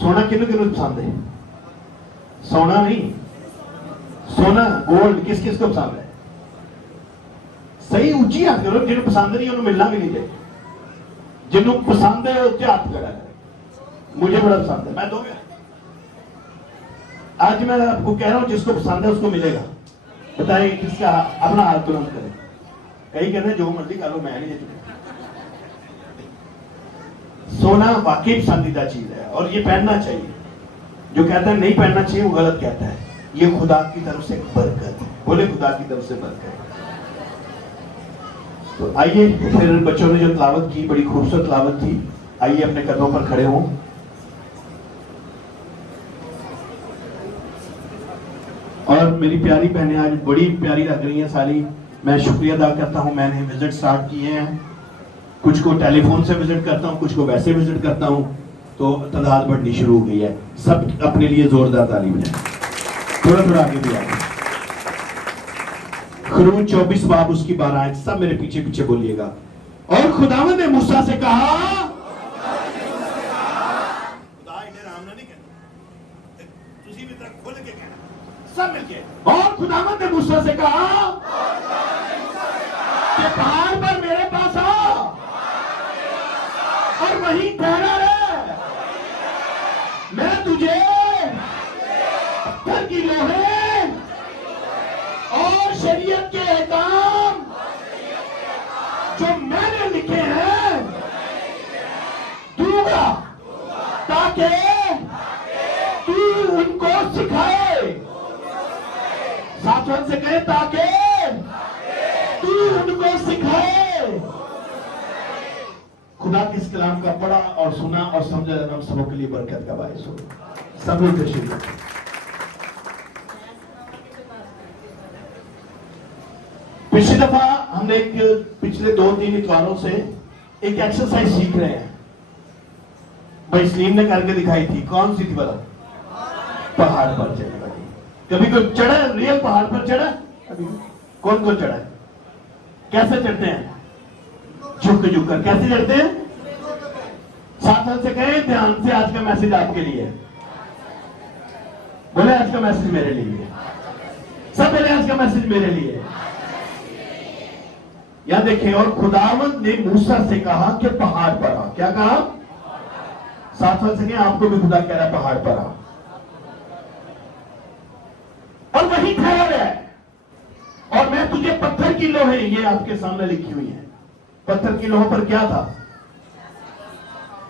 سونا کنو کنو پسند ہے؟ سونا نہیں، سونا گولڈ کس کس کو پسند ہے؟ صحیح اونچی ہاتھ کرو، جنہوں پسند نہیں انہوں ملنا بھی نہیں چاہیے. جنہوں پسند ہے اونچے ہاتھ کرا کرے. مجھے بڑا پسند ہے، میں دو گا. آج میں آپ کو کہہ رہا ہوں جس کو پسند ہے اس کو ملے گا. بتائیں کس کا اپنا ہاتھ ترنت کرے. کئی کہتے ہیں جو مرضی کر لو میں نہیں دیتی. سونا واقعی پسندیدہ چیز ہے اور یہ پہننا چاہیے. جو کہتا ہے نہیں پہننا چاہیے وہ غلط کہتا ہے. یہ خدا کی طرف سے برکت ہے. بولے خدا کی طرف سے برکت. تو آئیے پھر بچوں نے جو تلاوت کی بڑی خوبصورت تلاوت تھی. آئیے اپنے قدموں پر کھڑے ہوں. اور میری پیاری بہنیں آج بڑی پیاری لگ رہی ہیں ساری. میں شکریہ ادا کرتا ہوں. میں نے وزٹ سٹارٹ کیے ہیں. کچھ کو ٹیلی فون سے وزٹ کرتا ہوں, کچھ کو ویسے وزٹ کرتا ہوں, تو تعداد بڑھنی شروع ہو گئی ہے. سب اپنے لیے زوردار تعلیم ہے. تھوڑا تھوڑا آگے بھی آگے. خروج 24 باب اس کی 12 آیت. سب میرے پیچھے پیچھے بولیے گا. اور خداوند نے موسیٰ سے کہا, خدا انہیں رام نہ نہیں کہنا, تسی بھی طرح کھول کے کہنا سب مل کے. اور خداوند نے موسیٰ سے کہا کہ پہاڑ پر میرے پاس آ اور وہیں ٹھہرا رہے. میں تجھے پتھر کی لوہے اور شریعت کے احکام جو میں نے لکھے ہیں دوں گا تاکہ تو ان کو سکھائے. ساتھ سے کہے تاکہ تو ان کو سکھائے. خدا کے اس کلام کا پڑھا اور سنا اور سمجھا جانا ہم سبوں کے لیے برکت کا باعث ہو. سب لوگ تشریف رکھیں. پچھلی دفعہ ہم نے پچھلے 2-3 اتواروں سے ایک ایکسرسائز سیکھ رہے ہیں. بھائی سلیم نے کر کے دکھائی تھی. کون سی تھی بتا؟ پہاڑ پر چڑھنے والی. کبھی کوئی چڑھا ہے ریئل پہاڑ پر چڑھا؟ کون کون چڑھا ہے؟ کیسے چڑھتے ہیں؟ جھک جھک کر. کیسے چڑھتے ہیں؟ ساتھ سے کہیں دھیان سے. آج کا میسج آپ کے لیے ہے. بولے آج کا میسج میرے لیے ہے. سب بولے آج کا میسج میرے لیے ہے. یہاں دیکھیں, اور خداوند نے موسیٰ سے کہا کہ پہاڑ پر آ. کیا کہا؟ ساتھ سے کہیں آپ کو بھی خدا کہہ رہا ہے پہاڑ پر آ اور وہی ٹھہرا ہے. اور میں تجھے پتھر کی لوہے, یہ آپ کے سامنے لکھی ہوئی ہیں. پتھر کی لوہوں پر کیا تھا؟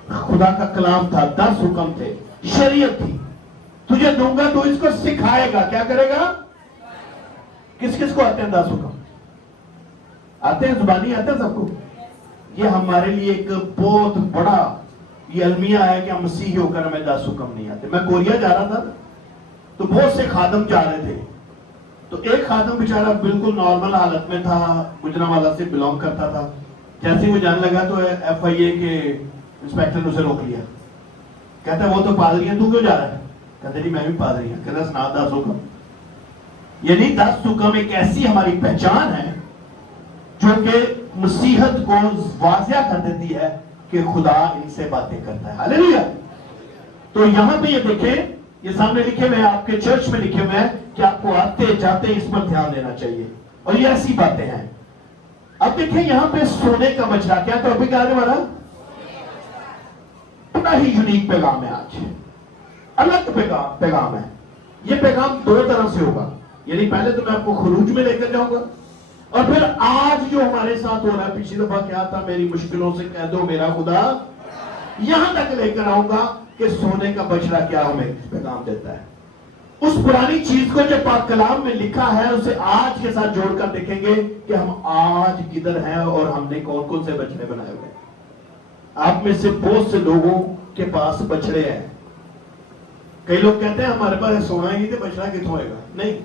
خدا کا کلام تھا. 10 حکم تھے, شریعت تھی. تجھے دوں گا تو اس کو سکھائے گا. کیا کرے گا؟ کس کس کو آتے ہیں 10 حکم؟ آتے ہیں, زبانی آتے ہیں سب کو. یہ ہمارے لیے ایک بہت بڑا یہ المیہ ہے کہ ہم مسیحی ہو کر ہمیں 10 حکم نہیں آتے. میں کوریا جا رہا تھا تو بہت سے خادم جا رہے تھے. تو ایک خادم بیچارہ بالکل نارمل حالت میں تھا, گجرانوالہ سے بلونگ کرتا تھا. جیسے وہ جانے لگا تو FIA کے انسپیکٹر نے اسے روک لیا. کہتا ہے وہ تو پادری ہے, تو کیوں جا رہا ہے؟ کہتا ہے میں بھی پادری ہوں. کہتا ہے سنا 10 حکم. یعنی 10 حکم ایک ایسی ہماری پہچان ہے جو کہ مسیحت کو واضح کر دیتی ہے کہ خدا ان سے باتیں کرتا ہے. ہاللیلویا. تو یہاں پہ یہ دیکھیں, یہ سامنے لکھے ہوئے آپ کے چرچ میں لکھے ہوئے ہیں کہ آپ کو آتے جاتے اس پر دھیان دینا چاہیے. اور یہ ایسی باتیں ہیں. اب دیکھیں یہاں پہ سونے کا بچڑا. کیا ٹاپک آنے والا؟ بڑا ہی یونیک پیغام ہے آج, الگ پیغام ہے. یہ پیغام 2 طرح سے ہوگا. یعنی پہلے تو میں آپ کو خروج میں لے کر جاؤں گا, اور پھر آج جو ہمارے ساتھ ہو رہا ہے. پچھلی دفعہ کیا تھا؟ میری مشکلوں سے کہہ دو میرا خدا. یہاں تک لے کر آؤں گا کہ سونے کا بچڑا کیا ہمیں پیغام دیتا ہے. اس پرانی چیز کو جو پاک کلام میں لکھا ہے اسے آج کے ساتھ جوڑ کر دیکھیں گے کہ ہم آج کدھر ہیں اور ہم نے کون کون سے بچڑے بنائے ہوئے ہیں. آپ میں سے بہت سے لوگوں کے پاس بچڑے ہیں. کئی لوگ کہتے ہیں ہمارے پاس سونا ہی نہیں تو بچڑا کتوں ہوئے گا. نہیں,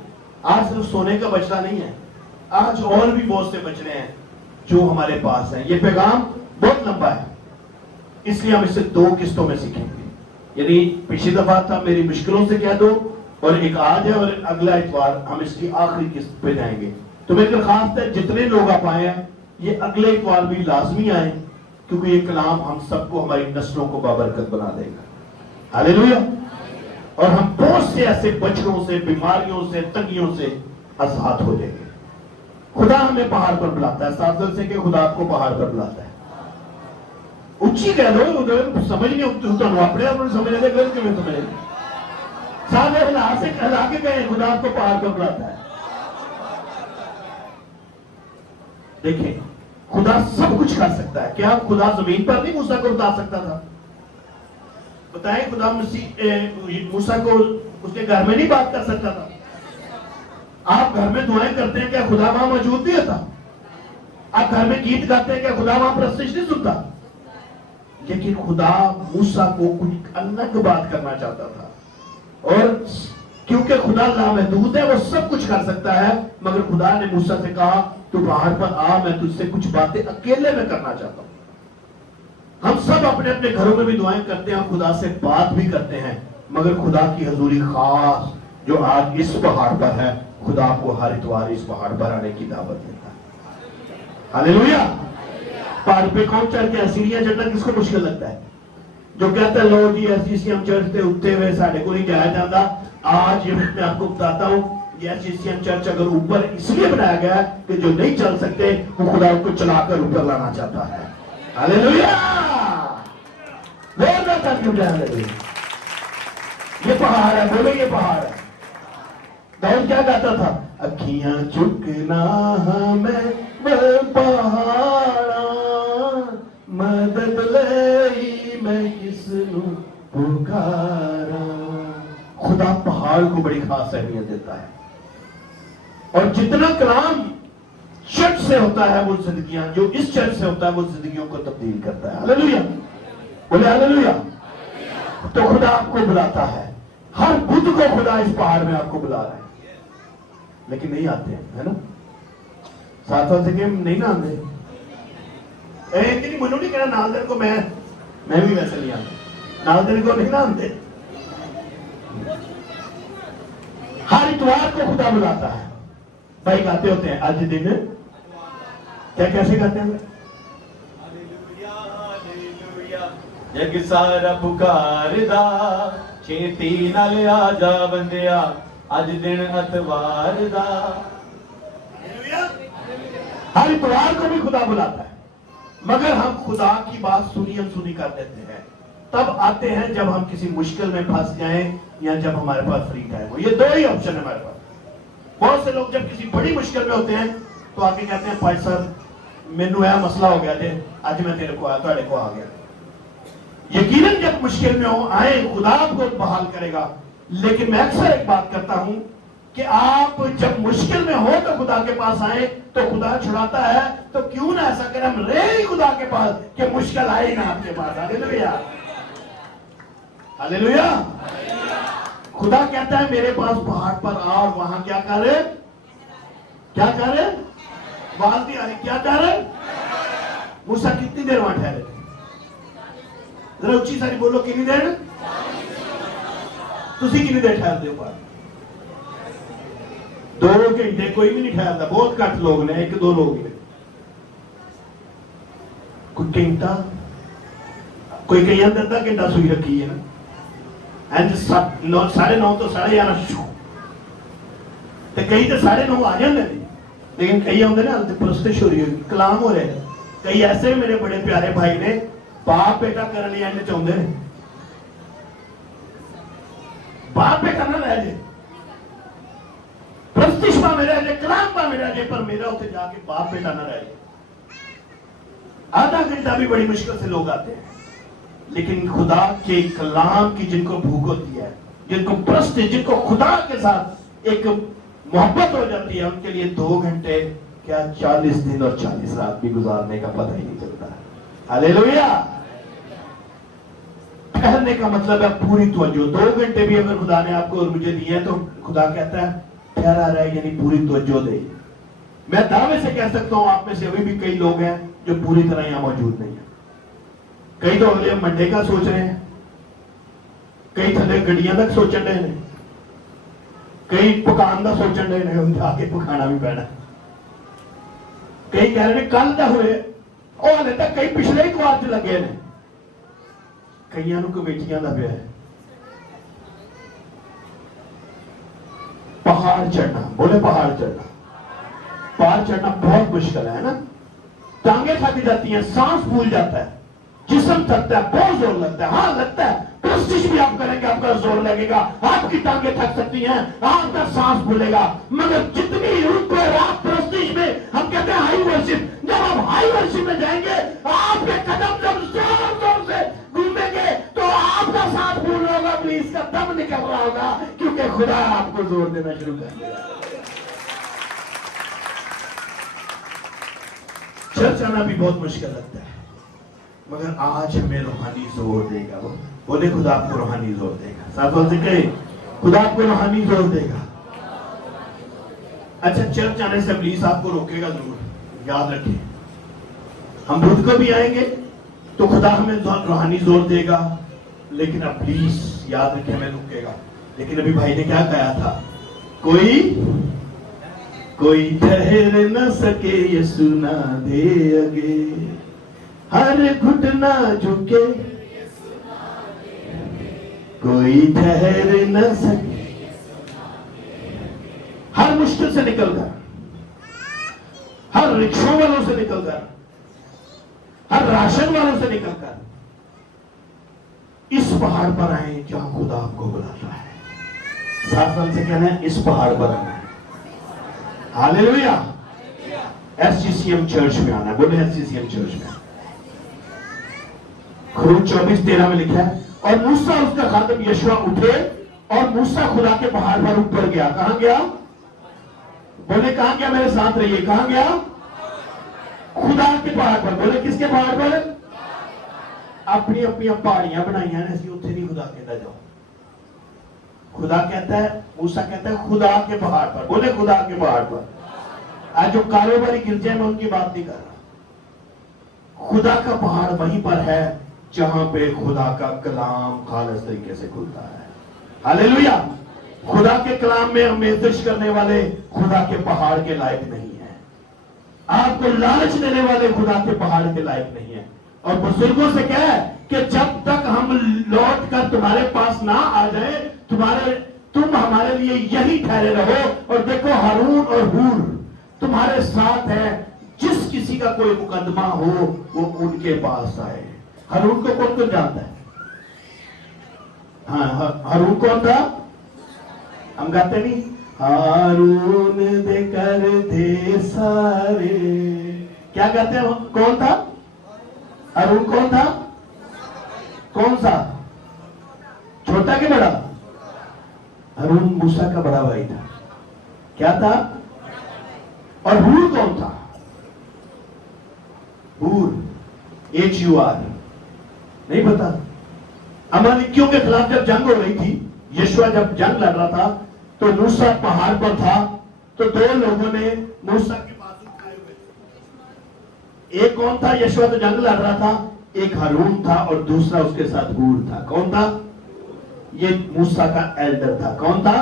آج صرف سونے کا بچڑا نہیں ہے, آج اور بھی بہت سے بچڑے ہیں جو ہمارے پاس ہیں. یہ پیغام بہت لمبا ہے, اس لیے ہم اسے 2 قسطوں میں سیکھیں گے. یعنی پچھلی دفعہ تھا میری مشکلوں سے کہہ دو, اور ایک آج ہے, اور اگلا اتوار ہم اس کی آخری قسط پہ جائیں گے. تو میری درخواست ہے جتنے لوگ آپ آئے ہیں یہ اگلے اتوار بھی لازمی آئیں, کیونکہ یہ کلام ہم سب کو, ہماری نسلوں کو بابرکت بنا دے گا. हालेलुया। और हम बहुत से ऐसे बचड़ों से, बीमारियों से, तंगियों से आजाद हो जाएंगे। खुदा हमें पहाड़ पर बुलाता है। साथ से कि खुदा आपको पहाड़ पर बुलाता है। उच्ची कह लो, उधर समझ नहीं तो अपने आप समझ लेते, गलत क्यों समझ? साथ से कहला के कहें खुदा आपको पहाड़ पर बुलाता है। देखिए, खुदा सब कुछ कर सकता है। क्या खुदा जमीन पर नहीं मूसा को उतार सकता था? बताएं, खुदा मूसा को उसके घर में नहीं बात कर सकता था? आप घर में दुआएं करते हैं, क्या खुदा वहां मौजूद नहीं होता? आप घर में गीत गाते हैं, क्या खुदा वहां प्रस्तिश नहीं सुनता? लेकिन खुदा मूसा को कुछ अलग बात करना चाहता था। और क्योंकि खुदा लामहदूद है, वो सब कुछ कर सकता है, मगर खुदा ने मूसा से कहा तू पहाड़ पर आ, मैं तुझसे कुछ बातें अकेले में करना चाहता हूं। हम सब अपने अपने घरों में भी दुआएं करते हैं, खुदा से बात भी करते हैं, मगर खुदा की हजूरी खास जो आज इस पहाड़ पर है, खुदा आपको हर इतवार इस पहाड़ पर आने की दावत देता है। हालेलुया। पहाड़ पे कौन चढ़ के सीढ़ियां चढ़ना किसको मुश्किल लगता है? जो कहता है लो जी एसजीसीएम चर्च से उठते हुए साढ़े को नहीं जाया जाता। आज मैं आपको बताता हूं, ये एसजीसीएम चर्च अगर ऊपर इसलिए बनाया गया है कि जो नहीं चल सकते वो खुदा उनको चलाकर ऊपर लाना चाहता है। हालेलुया। ये पहाड़ है, बोलो ये पहाड़ है। दाऊद क्या कहता था? अखियां चुकना हमें वो पहाड़ा, मदद ले मैं किसनु पुकारा। खुदा पहाड़ को बड़ी खास अहमियत देता है। और जितना कलाम चर्च से होता है वो जिंदगियां, जो इस चर्च से होता है वो जिंदगियों को तब्दील करता है। हालेलुया, बोले हालेलुया। तो खुदा आपको बुलाता है, हर बुध को खुदा इस पहाड़ में आपको बुला रहा है, लेकिन नहीं आते हैं, है ना? साथ से नहीं ना आते। मनु नहीं कहना नाल दिन को मैं भी वैसे नहीं आता, नाल दिन को नहीं ना आते। हर इतवार को खुदा बुलाता है। भाई गाते होते हैं आज दिन, क्या कैसे गाते हैं? जग सारा पुकारदा, छेती नाल आजा बंदिया, अज दिन अतवार दा। हर इतवार को भी खुदा बुलाता है, मगर हम खुदा की बात सुनी अनसुनी कर देते हैं। तब आते हैं जब हम किसी मुश्किल में फंस जाएं या जब हमारे पास फ्री टाइम हो। ये दो ही ऑप्शन है हमारे पास। बहुत से लोग जब किसी बड़ी मुश्किल में होते हैं तो आके कहते हैं भाई साहब मैनू यह मसला हो गया थे, आज मैं तेरे को आ गया। यकीनन जब मुश्किल में हो आए, खुदा आपको बहाल करेगा। लेकिन मैं अक्सर एक बात करता हूं कि आप जब मुश्किल में हो तो खुदा के पास आए तो खुदा छुड़ाता है। तो क्यों ना ऐसा करें, हम रहे ही खुदा के पास कि मुश्किल आए ना आपके पास। Hallelujah, hallelujah. खुदा कहता है मेरे पास पहाड़ पर आ, और वहां क्या करे? आवाज नहीं आ रही, क्या करे? मूसा कितनी देर वहां ठहरे थे? जरा उच्ची सारी बोलो, कितनी देर? तुसी कितनी देर ठहरते हो पार? 2 घंटे कोई भी नहीं ठहरता, बहुत घट लोग ने, 1-2 लोग ने। कोई घंटा, कोई कई अद्धा घंटा सुई रखी है ना, 9:30 तो 11:30 ते कई तो 9:30 आ जाते हैं, लेकिन कई आते ना प्रस्तुत हो रही है, कलाम हो रहे हैं। कई ऐसे मेरे बड़े प्यारे भाई ने बाप बेटा करने लिए एंड चाहते हैं, बाप बेटा ना रह जाए, प्रस्तुत भावे रह जाए, कलाम भावे रह जाए, पर मेरा उसे जाके बाप बेटा ना रह जाए। आधा घंटा भी बड़ी मुश्किल से लोग आते हैं, लेकिन खुदा के कलाम की जिनको भूख होती है, जिनको प्रश्न, जिनको खुदा के साथ एक मोहब्बत हो जाती है, उनके लिए 2 घंटे क्या 40 दिन और 40 रात भी गुजारने का पता ही नहीं चलता। हालेलुया। ठहरने का मतलब है पूरी तवज्जो। 2 घंटे भी अगर खुदा ने आपको और मुझे दिए तो खुदा कहता है ठहरा रहे, यानी पूरी तवज्जो दे। मैं दावे से कह सकता हूं आप में से अभी भी कई लोग हैं जो पूरी तरह यहां मौजूद नहीं है। कई तो अगले मंडे का सोच रहे हैं, कई थले गड्डियां तक सोचन रहे हैं, कई पकान का सोचन रहे हैं, जाके पकाना भी पैना। कई कह रहे हैं कल का हुए, और हाले तक कई पिछले ही क्वार च लगे ने, कईयां नूं कमेटियां दा पिया है, पहाड़ चढ़ना, बोले पहाड़ चढ़ना। पहाड़ चढ़ना बहुत मुश्किल है ना, टांगे थक जाती हैं, सांस फूल जाता है, जिस्म थकता है, बहुत जोर लगता है। हाँ लगता है, प्रेस्टिज भी आप करेंगे आपका जोर लगेगा, आपकी टांगे थक सकती हैं, आपका सांस फूलेगा, मगर जितनी ऊपर आप प्रेस्टिज में, हम कहते हैं हाई वर्शिप, जब आप हाई वर्शिप में जाएंगे, आपके कदम जब जोर जोर से घूमेंगे तो आपका सांस फूल रहा होगा, प्लीज का दम निकल रहा होगा, क्योंकि खुदा आपको जोर देना शुरू कर दिया। चर्च आना भी बहुत मुश्किल लगता है, मगर आज हमें रूहानी जोर देगा। वो बोले खुदा आपको रूहानी जोर देगा। साथ बोलते कहे खुदा आपको रूहानी जोर देगा। अच्छा, चर्च आने से प्लीज आपको रोकेगा जरूर, याद रखिए। हम बुध को भी आएंगे तो खुदा हमें रूहानी जोर देगा, लेकिन अब प्लीज याद रखिए हमें रोकेगा। लेकिन अभी भाई ने क्या कहा था, कोई ठहर न सके यीशु ना दे अगे, हर घुटना झुके कोई ठहर न सके। हर मुश्किल से निकलकर, हर रिक्शों वालों से निकलकर, हर राशन वालों से निकलकर इस पहाड़ पर आए जहां खुदा आपको बुलाता है। साथ से कहना है इस पहाड़ पर आना है। हालेलुया। एसजीसीएम चर्च में आना है, बोले एसजीसीएम चर्च में। खरूज 24:13 में लिखा है, और मूसा उसका खादिम यशुआ उठे और मूसा खुदा के पहाड़ पर ऊपर गया। कहां गया? बोले कहां गया? मेरे साथ रहिए, कहां गया? खुदा के पहाड़ पर। बोले किसके पहाड़ पर? अपनी अपनी पहाड़ियां बनाई हैं, ऐसी उत्थे नहीं खुदा कहता जाओ। खुदा कहता है, मूसा कहता है खुदा के पहाड़ पर। बोले खुदा के पहाड़ पर। आज जो कारोबारी गिरजे में उनकी बात नहीं कर रहा, खुदा का पहाड़ वहीं पर है जहां पे खुदा का कलाम खालिस तरीके से खुलता है। हालेलुया। खुदा के कलाम में आमेज़श करने वाले खुदा के पहाड़ के लायक नहीं है, आपको लालच देने वाले खुदा के पहाड़ के लायक नहीं है। और बुजुर्गों से क्या है कि जब तक हम लौट कर तुम्हारे पास ना आ जाए, तुम हमारे लिए यही ठहरे रहो। और देखो हारून और हूर तुम्हारे साथ है, जिस किसी का कोई मुकदमा हो वो उनके पास आए। हारून को कौन कौन जानता है? हाँ, हारून कौन था? हम गाते नहीं, हारून दे कर दे सारे, क्या कहते हैं? कौन था हारून? कौन था? कौन सा? छोटा के बड़ा? हारून मूसा का बड़ा भाई था। क्या था? और हूर कौन था? हूर HUR नहीं पता। अमालेकियों के खिलाफ जब जंग हो रही थी, यशुआ जब जंग लड़ रहा था, तो मूसा पहाड़ पर था, तो दो लोगों ने मूसा के बाजू उठाए हुए थे। एक कौन था? यशुआ तो जंग लड़ रहा था, एक हारून था और दूसरा उसके साथ हूर था। कौन था? ये मूसा का एल्डर था। कौन था?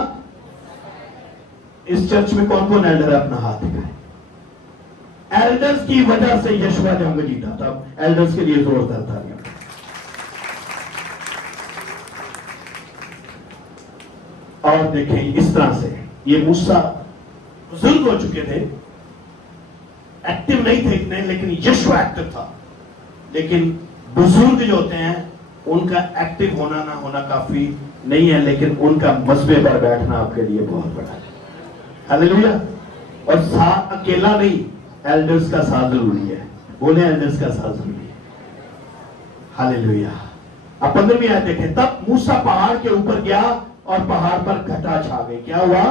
इस चर्च में कौन कौन एल्डर है? अपना हाथ दिखाए। एल्डर्स की वजह से यशुआ जंग जीता था। एल्डर्स के लिए जोरदार तालियां। और देखें इस तरह से ये मूसा बुजुर्ग हो चुके थे, एक्टिव नहीं थे इतने, लेकिन यशुआ एक्टिव था। लेकिन बुजुर्ग जो होते हैं उनका एक्टिव होना ना होना काफी नहीं है, लेकिन उनका मसबे पर बैठना आपके लिए बहुत बड़ा है। हालेलुया। और साथ अकेला नहीं, एल्डर्स का साथ जरूरी है। बोले एल्डर्स का साथ जरूरी है। हालेलुया। अब 15वीं आयत देखें, तब मूसा पहाड़ के ऊपर गया और पहाड़ पर घटा छा गई। क्या हुआ?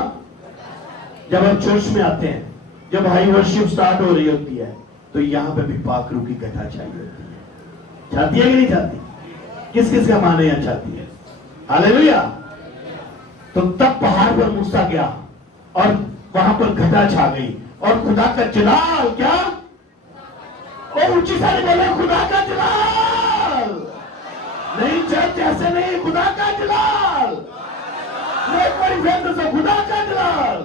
जब हम चर्च में आते हैं, जब हाई वर्शिप स्टार्ट हो रही होती है, तो यहां पे भी पाखरू की घटा छाई होती है। चाहती है कि नहीं चाहती? किस किस का माने यहां चाहती है? हालेलुया। तो तब पहाड़ पर मूसा गया और वहां पर घटा छा गई और खुदा का जलाल, क्या? और ऊंची सारी बोले खुदा का जलाल। नहीं चर्च ऐसे नहीं, खुदा का जलाल। एक बड़ी फेमस है, खुदा का जलाल।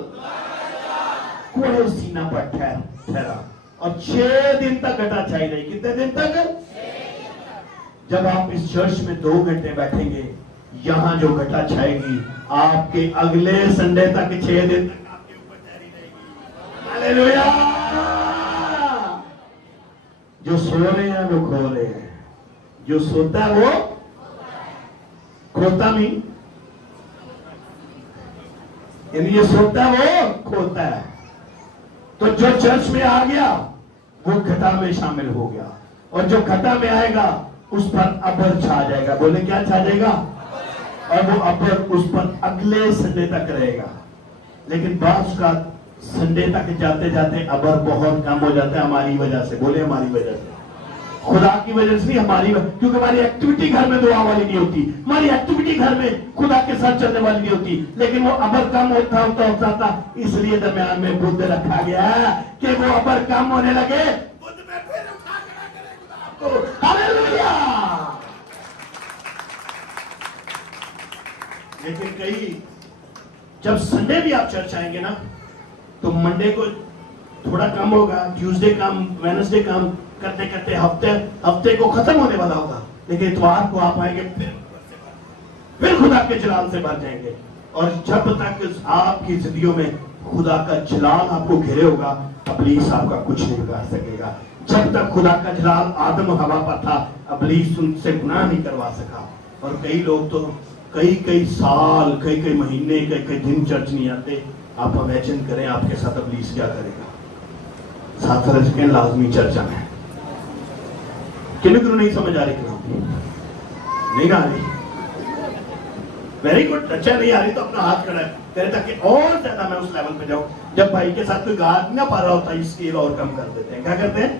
कोई सीना पर ठहरा और 6 दिन तक घटा छाई रही। कितने दिन तक? जब आप इस चर्च में 2 घंटे बैठेंगे, یہاں جو گھٹا چھائے گی آپ کے اگلے سنڈے تک 6 دن تک آپ کے اوپر جاری رہے گی. ہاللیلویا. جو سو رہے ہیں وہ کھو رہے ہیں, جو سوتا ہے وہ کھوتا نہیں, یعنی یہ سوتا ہے وہ کھوتا ہے. تو جو چرچ میں آ گیا وہ گھٹا میں شامل ہو گیا, اور جو گھٹا میں آئے گا اس پر ابر چھا جائے گا. بولے کیا چھا جائے گا؟ اور وہ ابر اس پر اگلے سنڈے تک رہے گا. لیکن بعض کا سنڈے تک جاتے جاتے ابر بہت کم ہو جاتا ہے ہماری وجہ سے. بولے ہماری وجہ سے, خدا کی وجہ سے نہیں, ہماری وجہ, کیونکہ ہماری ایکٹیویٹی گھر میں دعا والی نہیں ہوتی, ہماری ایکٹیویٹی گھر میں خدا کے ساتھ چلنے والی نہیں ہوتی. لیکن وہ ابر کم ہوتا تھا, اس لیے درمیان میں بدھ رکھا گیا کہ وہ ابر کم ہونے لگے. بدھ میں پھر اٹھا کر کرے خدا آپ کو. ہاللیلویا. لیکن کئی جب سنڈے بھی آپ چرچ آئیں گے نا تو منڈے کو تھوڑا کم ہوگا, ٹیوزڈے کم, وینسڈے کم کرتے کرتے ہفتے کو ختم ہونے والا ہوگا. لیکن اتوار کو آپ آئیں گے پھر خدا کے جلال سے بھر جائیں گے. اور جب تک آپ کی زندگیوں میں خدا کا جلال آپ کو گھیرے ہوگا, ابلیس آپ کا کچھ نہیں بگاڑ سکے گا. جب تک خدا کا جلال آدم و حوا پر تھا, ابلیس ان سے گناہ نہیں کروا سکا. اور کئی لوگ تو کئی سال, کئی مہینے, کئی دن چرچ نہیں آتے. آپ امیجن کریں آپ کے ساتھ ابلیس کیا کرے گا. ساتھ فرض کے لازمی چرچ آنا ہے. کیوں نہیں سمجھ آ رہی کلام نہیں آ رہی؟ Very good. اچھا نہیں آ رہی تو اپنا ہاتھ کھڑا کرے تاکہ اور زیادہ میں اس لیول پہ جاؤں. جب بھائی کے ساتھ کوئی گا نہ پا رہا ہوتا, اسکیل اور کم کر دیتے ہیں. کیا کرتے ہیں؟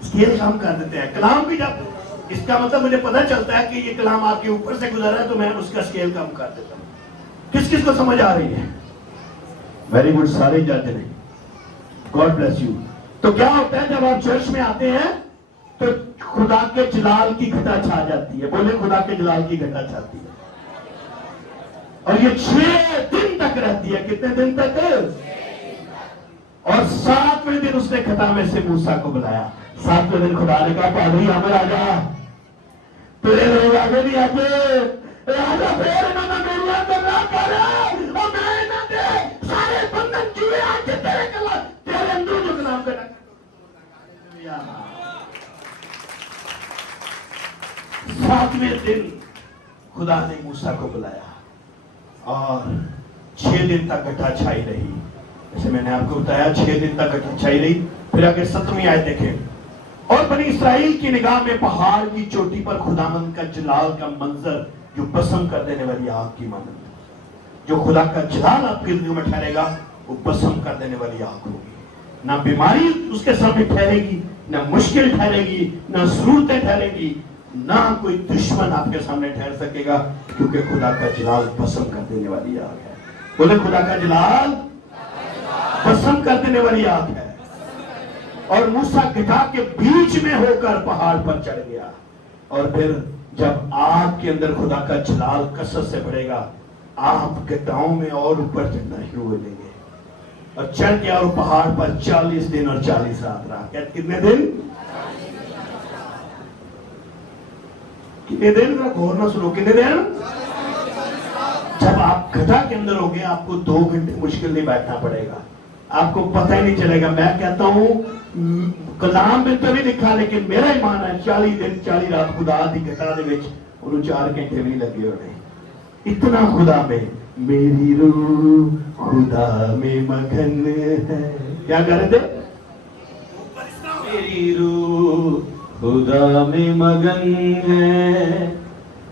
اسکیل کم کر دیتے ہیں. کلام بھی جب اس کا مطلب مجھے پتہ چلتا ہے کہ یہ کلام آپ کے اوپر سے گزر رہا ہے تو میں اس کا اسکیل کم کر دیتا ہوں. کس کو سمجھ آ رہی ہے؟ Very good. سارے جج نے. God bless you. تو کیا ہوتا ہے جب آپ چرچ میں آتے ہیں تو خدا کے جلال کی گھٹا چھا جاتی ہے. بولے خدا کے جلال کی گھٹا چھاتی ہے, اور یہ 6 دن تک رہتی ہے. کتنے دن تک؟ اور 7ویں دن اس نے گھٹا میں سے موسیٰ کو بلایا. 7ویں دن خدا نے کہا پادری عامر آ جا, تیرے لوگ آگے نہیں آتے, آجا پھر انہوں نے میری اندر نہ کرا, اور میں نہ دے سارے بندن چوئے آج تیرے کلام تیرے اندر جو کلام کرنا. 7ویں دن خدا نے موسیٰ کو بلایا اور 6 دن تک گھٹا چھائی رہی. جیسے میں نے آپ کو بتایا 6 دن تک گھٹا چھائی رہی. پھر آگے 7ویں آیت دیکھیں. اور بنی اسرائیل کی نگاہ میں پہاڑ کی چوٹی پر خداوند کا جلال کا منظر جو بسم کر دینے والی آگ کی مانند. جو خدا کا جلال آپ کی زندگی میں ٹھہرے گا وہ بسم کر دینے والی آگ ہوگی. نہ بیماری اس کے سامنے ٹھہرے گی, نہ مشکل ٹھہرے گی, نہ ضرورتیں ٹھہرے گی, نہ کوئی دشمن آپ کے سامنے ٹھہر سکے گا, کیونکہ خدا کا جلال بسم کر دینے والی آگ ہے. بولے خدا کا جلال بسم کر دینے والی آگ ہے. اور موسیٰ گھٹا کے بیچ میں ہو کر پہاڑ پر چڑھ گیا. اور پھر جب آگ کے اندر خدا کا جلال کثرت سے بڑھے گا, آپ گھٹاؤں میں اور اوپر چڑھنا شروع ہو جائیں گے. اور چڑھ گیا اور پہاڑ پر 40 دن اور 40 رات رہا. کتنے دن؟ کتنے دن؟ غور نہ سنو, کتنے دن؟ جب آپ گھٹا کے اندر ہوگے آپ کو 2 گھنٹے مشکل نہیں بیٹھنا پڑے گا, آپ کو پتہ ہی نہیں چلے گا. میں کہتا ہوں کلام میں تو نہیں لکھا, لیکن میرا ایمان ہے 40 دن 40 رات خدا دی گھٹا دے وچ انہوں 4 گھنٹے بھی نہیں لگے ہونے. اتنا خدا میں میری روح خدا میں مگن ہے. کیا کہہ رہے تھے؟ میری روح خدا میں مگن ہے,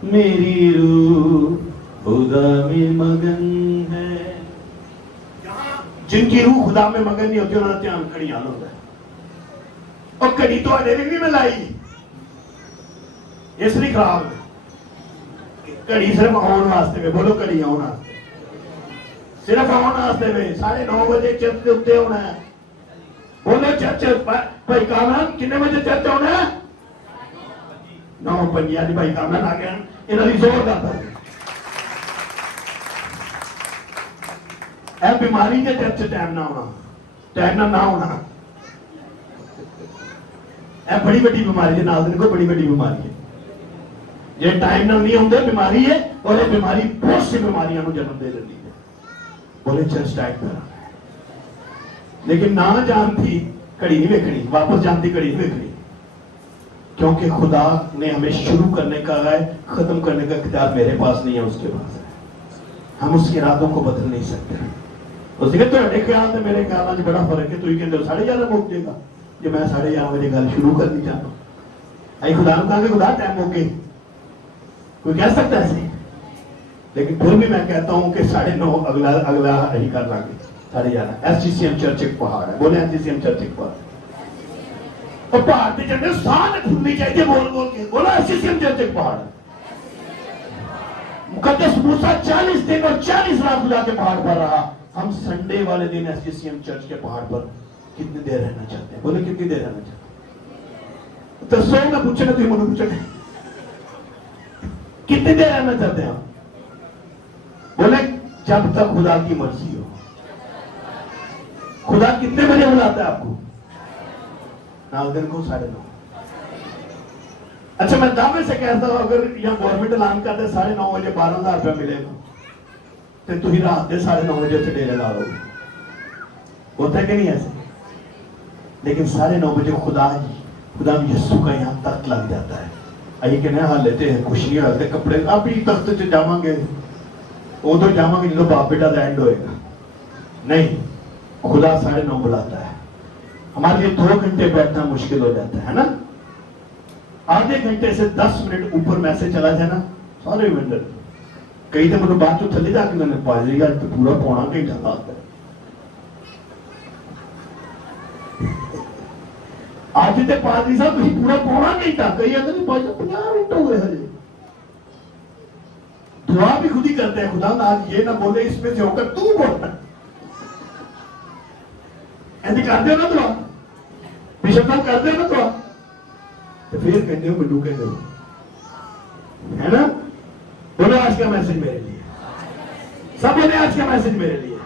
میری روح خدا میں مگن ہے. جن کی روح خدا میں مگن نہیں ہوتی انہوں نے دھیان کھڑی حال ہوتا ہے. اور کڑی تو اڈیری نہیں میں لائی, اس لیے خراب ہے. کڑی صرف آن واسطے میں. بولو کڑی آن واسطے, صرف آن واسطے میں. 9:30 بجے چرچ کے اتنے ہونا ہے. بولو چرچ بھائی کامران کتنے بجے چرچ ہونا ہے؟ 9:05 بھائی کامران آ گیا, انہوں نے زور کرتا ہے. اے بیماری کے چرچ ٹائم نہ ہونا, ٹائم نہ ہونا. اے بڑی بڑی بیماری ہے, ناظرین کو بڑی بڑی بیماری ہے. یہ ٹائم نہ نہیں ہوندے بیماری ہے, اور یہ بیماری بہت سی بیماریاں جنم دے رہی ہے. بولے چرچ ٹائم پر لیکن نہ جانتی کڑی نہیں ویکھنی, واپس جانتی کڑی نہیں ویکھنی, کیونکہ خدا نے ہمیں شروع کرنے کا ہے, ختم کرنے کا اختیار میرے پاس نہیں ہے, اس کے پاس ہے. ہم اس کے ارادوں کو بدل نہیں سکتے. اس نے کہا تو خیال سے میرے خیال میں بڑا فرق ہے. تو یہ کہتے ہو 11:30 موک دے گا کہ میں 11:30 بجے گل شروع کرنی چاہتا ہوں. اے خدا نے کہا کہ خدا ٹائم موکے کوئی کہہ سکتا ہے ایسے, لیکن پھر بھی میں کہتا ہوں کہ 9:30 اگلا یہی کر لیں گے 11:30. S G C M church ایک پہاڑ ہے. بولے S G C M church ایک پہاڑ اور پہاڑ پہ چڑھنے سانس کھلنی چاہیے بول بول کے. بولا S G C M church ایک پہاڑ ہے. مقدس موسیٰ 40 دن اور 40 رات خدا کے پہاڑ پر رہا. ہم سنڈے والے دن S G C M church کے پہاڑ پر کتنی دیر رہنا چاہتے ہیں؟ بولے کتنی دیر رہنا چاہتے ہیں؟ تو سو میں پوچھنا تو مجھے پوچھنا کتنی دیر رہنا چاہتے ہیں آپ؟ بولے جب تک خدا کی مرضی ہو. خدا کتنے بجے بلاتا ہے آپ کو؟ ناظرین کو 9:30. اچھا میں دعوے سے کہتا ہوں اگر یہاں گورنمنٹ اعلان کرتے 9:30 بجے 12,000 روپے ملے گا تو ہی رات دے 9:30 بجے سے ڈیرے لا لو. ہوتا ہے کہ نہیں ایسے؟ لیکن 9:30 بجے خدا یسوع کا یہاں تخت لگ جاتا ہے. آئیے کہ نہیں ہاں لیتے ہیں خوشیاں ہوتے کپڑے اب ہی تخت سے جاواں گے وہ تو جاواں گے جب باپ بیٹا لینڈ ہوئے گا. نہیں, خدا 9:30 بلاتا ہے. ہمارے لیے 2 گھنٹے بیٹھنا مشکل ہو جاتا ہے نا. آدھے گھنٹے سے 10 منٹ اوپر میسج چلا جائے نا سارے منٹ کئی تو مجھے بات تو تھلے جا کے میں پا جائے گا تو پورا پونا گھنٹہ بات ہے. آج تے پادری صاحب تھی پورا پونا گھنٹہ کئی اندر نہیں پہنچا 50 منٹ ہو گئے ہجے. دعا بھی خود ہی کرتے ہیں خدا نہ آج یہ نہ بولے اس میں سے ہو کر تو بولنا ایسے کرتے ہو نا دعا بشپ صاحب کرتے ہو نا دعا تو پھر کہتے ہو بڈو کہتے ہو ہے نا. بولو آج کا میسج میرے لیے, سب بولے آج کا میسج میرے لیے.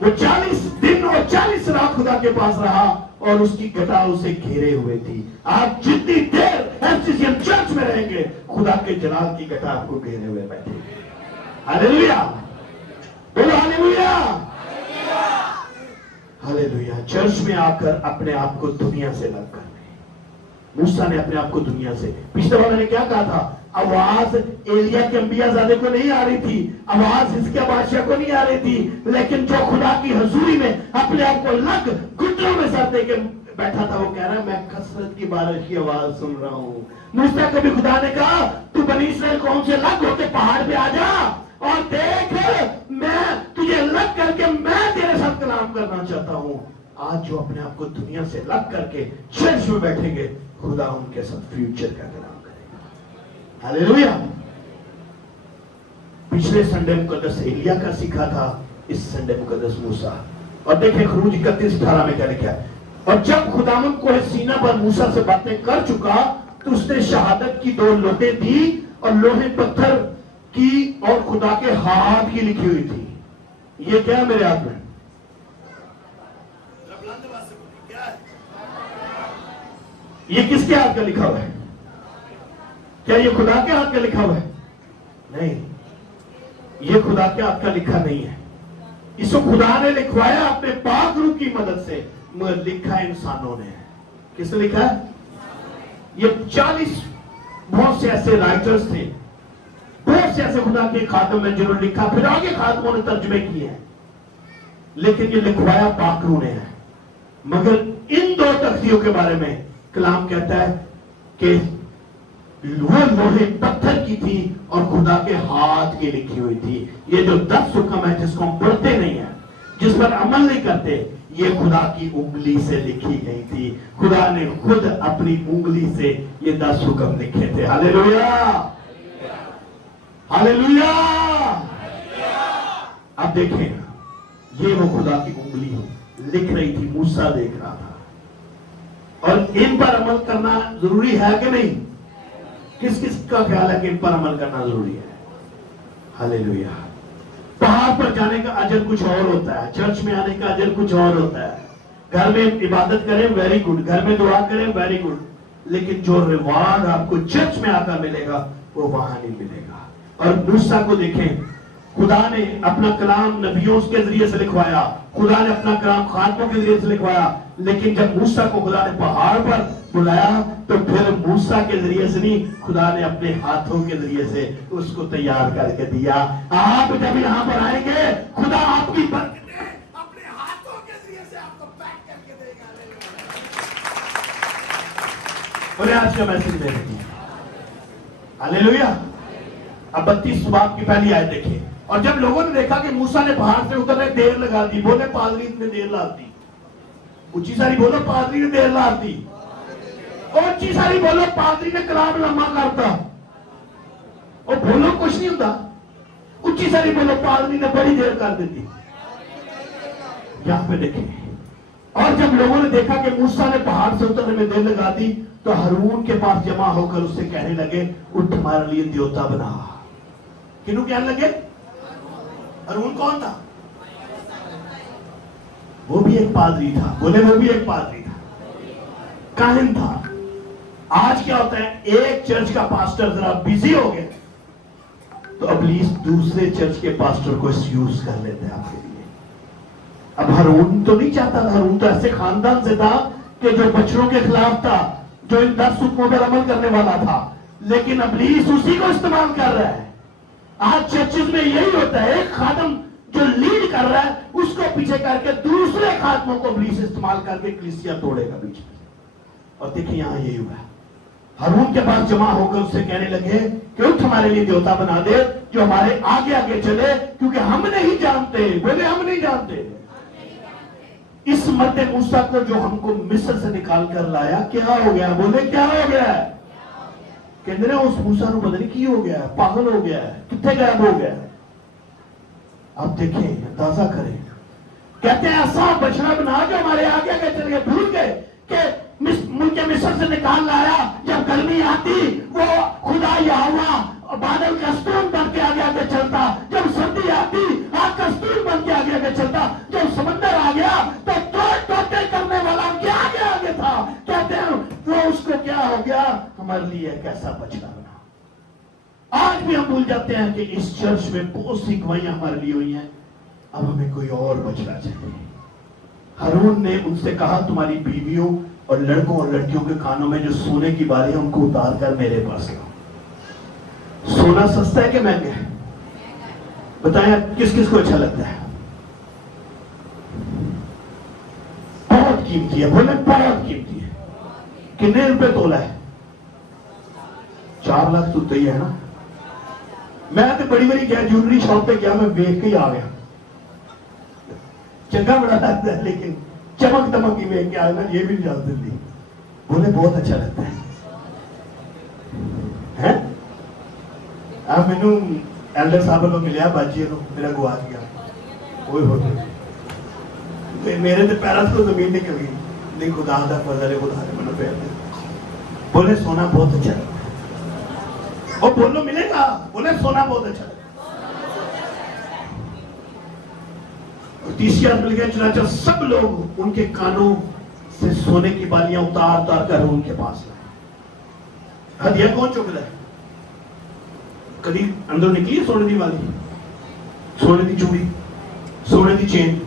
وہ 40 دن اور 40 رات خدا کے پاس رہا اور اس کی گھٹا اسے گھیرے ہوئے تھی. آپ جتنی دیر S G C M church میں رہیں گے خدا کے جلال کی گھٹا آپ کو گھیرے ہوئے بیٹھے گی. ہاللیلویا, بولو ہاللیلویا, ہاللیلویا. چرچ میں آ کر اپنے آپ کو دنیا سے الگ کر. موسیٰ نے اپنے آپ کو دنیا سے, پچھلے والے نے کیا کہا تھا؟ آواز ایلیا کے انبیاء زادے کو نہیں آ رہی تھی, آواز حزقیہ بادشاہ کو نہیں آ رہی تھی, لیکن جو خدا کی حضوری میں اپنے آپ کو الگ گھٹنوں میں سر دے کے بیٹھا تھا وہ کہہ رہا ہے میں کثرت کی بارش کی آواز سن رہا ہوں. موسیٰ کو بھی خدا نے کہا تو بنی اسرائیل قوم سے الگ ہو کے پہاڑ پہ آ جا اور دیکھ میں تجھے الگ کر کے میں تیرے ساتھ کلام کرنا چاہتا ہوں. آج جو اپنے آپ کو دنیا سے الگ کر کے چرچ میں بیٹھیں گے خدا ان کے ساتھ فیوچر کا کلام کرے گا. ہاللیلویا. پچھلے سنڈے مقدس ایلیا کا سیکھا تھا, اس سنڈے مقدس موسیٰ. اور دیکھیں خروج 31:18 میں کیا لکھا ہے, اور جب خداوند کوہ سینا پر موسیٰ سے باتیں کر چکا تو اس نے شہادت کی 2 لوٹیں دی اور لوہے پتھر کی اور خدا کے ہاتھ کی لکھی ہوئی تھی. یہ کیا ہے میرے ہاتھ میں؟ یہ کس کے ہاتھ کا لکھا ہوا ہے؟ کیا یہ خدا کے ہاتھ کا لکھا ہوا ہے؟ نہیں, یہ خدا کے ہاتھ کا لکھا نہیں ہے. اس کو خدا نے لکھوایا اپنے پاک روح کی مدد سے, مگر لکھا انسانوں نے. کس نے لکھا ہے؟ یہ 40 بہت سے ایسے رائٹرز تھے, بہت سے ایسے خدا کے خادم ہیں جنہوں نے لکھا, پھر آگے خادموں نے ترجمے کیے ہیں, لیکن یہ لکھوایا پاک روح نے ہے. مگر ان 2 تختیوں کے بارے میں کلام کہتا ہے کہ وہ لوہے پتھر کی تھی اور خدا کے ہاتھ کی لکھی ہوئی تھی. یہ جو 10 حکم ہے جس کو ہم پڑھتے نہیں ہیں, جس پر عمل نہیں کرتے, یہ خدا کی انگلی سے لکھی گئی تھی. خدا نے خود اپنی انگلی سے یہ 10 حکم لکھے تھے. ہاللیلویا, ہاللیلویا. اب دیکھیں یہ وہ خدا کی انگلی لکھ رہی تھی, موسیٰ دیکھ رہا تھا. اور ان پر عمل کرنا ضروری ہے کہ نہیں؟ کس کس کا خیال ہے کہ ان پر عمل کرنا ضروری ہے؟ ہاللیلویا. پہاڑ پر جانے کا اجر کچھ اور ہوتا ہے, چرچ میں آنے کا اجر کچھ اور ہوتا ہے. گھر میں عبادت کریں ویری گڈ, گھر میں دعا کریں ویری گڈ, لیکن جو ریوارڈ آپ کو چرچ میں آ کر ملے گا وہ وہاں نہیں ملے گا. और मूसा को देखें, खुदा ने अपना कलाम नबियों के जरिए से लिखवाया, खुदा ने अपना कलाम खातमों के जरिए से लिखवाया, लेकिन जब मूसा को खुदा ने पहाड़ पर बुलाया तो फिर मूसा के जरिए से नहीं, खुदा ने अपने हाथों के जरिए से उसको तैयार करके दिया। आप जब यहाँ पर आएंगे, खुदा आपकी बरकतें अपने हाथों के जरिए से आपको पैक करके देगा। बोले आज का मैसेज दे रही, हालेलुया। अब 32 बाब की पहली आयत देखिए। और जब लोगों ने देखा कि मूसा ने पहाड़ से उतरने देर लगा दी, बोले पादरी ने देर ला दी, ऊंची सारी बोलो पादरी ने देर ला दी, और ऊंची सारी बोलो पादरी ने कलाम लम्मा करता, और बोलो कुछ नहीं होता, ऊंची सारी बोलो पादरी ने बड़ी देर कर देती। यहां पे देखें, और जब लोगों ने देखा कि मूसा ने पहाड़ से उतरने में देर लगा दी तो हारून के पास जमा होकर उससे कहने लगे, उठ हमारे लिए देवता बना। किन्हों कहने लगे? हारून कौन था? वो भी एक पादरी था। बोले वो भी एक पादरी था, काहिन था। आज क्या होता है, एक चर्च का पास्टर जरा बिजी हो गया तो इब्लीस दूसरे चर्च के पास्टर को यूज कर लेते हैं आपके लिए। अब हारून तो नहीं चाहता था, हारून तो ऐसे खानदान से था कि जो बच्चों के खिलाफ था, जो इन 10 हुक्मों पर अमल करने वाला था, लेकिन इब्लीस उसी को इस्तेमाल कर रहा है। आज चर्चेज में यही होता है, एक खादम जो लीड कर रहा है उसको पीछे करके दूसरे खादमों को इब्लीस इस्तेमाल करके कलीसिया तोड़ेगा बीच में। और देखिए यहां यही हुआ, हारून के पास जमा होकर उससे कहने लगे कि उठ हमारे लिए देवता बना दे जो हमारे आगे आगे चले, क्योंकि हम नहीं जानते। बोले हम नहीं जानते इस मर्द मूसा को जो हमको मिस्र से निकाल कर लाया क्या हो गया। बोले क्या हो गया? कहते उस मूसा को पता नहीं की हो गया, पागल हो गया है, कितने गायब हो गया। अब देखें, अंदाजा करें, कहते हैं ऐसा बछड़ा बना जो हमारे आगे आगे चल गए। भूल गए कि मुझे मिस्र से निकाल लाया, जब गर्मी आती वो खुदा यहोवा बादल कस्तून बन के आगे आगे चलता, जब सर्दी आती आग कस्तून बन के आगे आगे चलता, जब समंदर आ गया तो टोटे करने वाला उनके आगे आगे था। कहते हैं वो उसको क्या हो गया, हमारे लिए कैसा बछड़ा बना। आज भी हम भूल जाते हैं कि इस चर्च में बहुत सी गवाहियां हमारे लिए हुई हैं, अब हमें कोई और बछड़ा चाहिए। हारून ने उनसे कहा, तुम्हारी बीवियों और लड़कों और लड़कियों के कानों में जो सोने की बाली है उनको उतार कर मेरे पास लाओ। सोना सस्ता है कि महंगा है? बताएं किस किस को अच्छा लगता है? बहुत कीमती है। बोले बहुत कीमती है। कितने रुपए तोला है? 4 लाख तो ही है ना। मैं तो बड़ी बड़ी गया ज्वेलरी शॉप पे गया, मैं देख के ही आ गया। चंगा बड़ा लगता है लेकिन चमक दमक ही देख के आया ना, ये भी नहीं जान दिल्ली। बोले बहुत अच्छा लगता है। मैनू एल्डर साहब को मिलिया बाजी को, मेरा गुआच गया। मेरे तो पैरों से जमीन निकल गई, नहीं खुदा का फजल है, खुदा ने मैंने पैर दिया। बोले सोना बहुत अच्छा लगता है। और बोलो मिलेगा? बोले सोना बहुत अच्छा लगता है। तीसरी रात मिल गया, चुनाचा सब लोग उनके कानों से सोने की बालियां उतार उतार कर उनके पास लाए। हदिया कौन चुक रहा है? कभी अंदर निकली सोने की वाली, सोने की चूड़ी, सोने की चेन।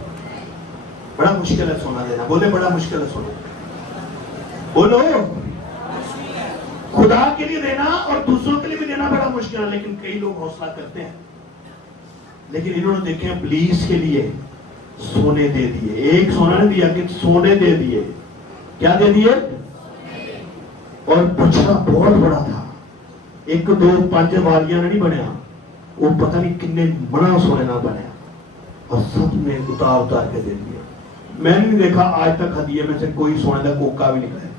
बड़ा मुश्किल है सोना देना। बोले बड़ा मुश्किल है सोना। बोलो खुदा के लिए देना और दूसरों के लिए भी देना बड़ा मुश्किल है, लेकिन कई लोग हौसला करते हैं। लेकिन इन्होंने देखे इब्लीस के लिए सोने दे दिए। एक सोना ने दिया कि सोने दे दिए। क्या दे दिए? और बछड़ा बहुत बड़ा था, 1 2 5 वालियां नहीं बनया, वो पता नहीं कितने बड़ा सोने ना बनया, और सब ने उतार उतार के दे दिया। मैंने नहीं देखा आज तक हदिये में से कोई सोने का कोका भी निकला।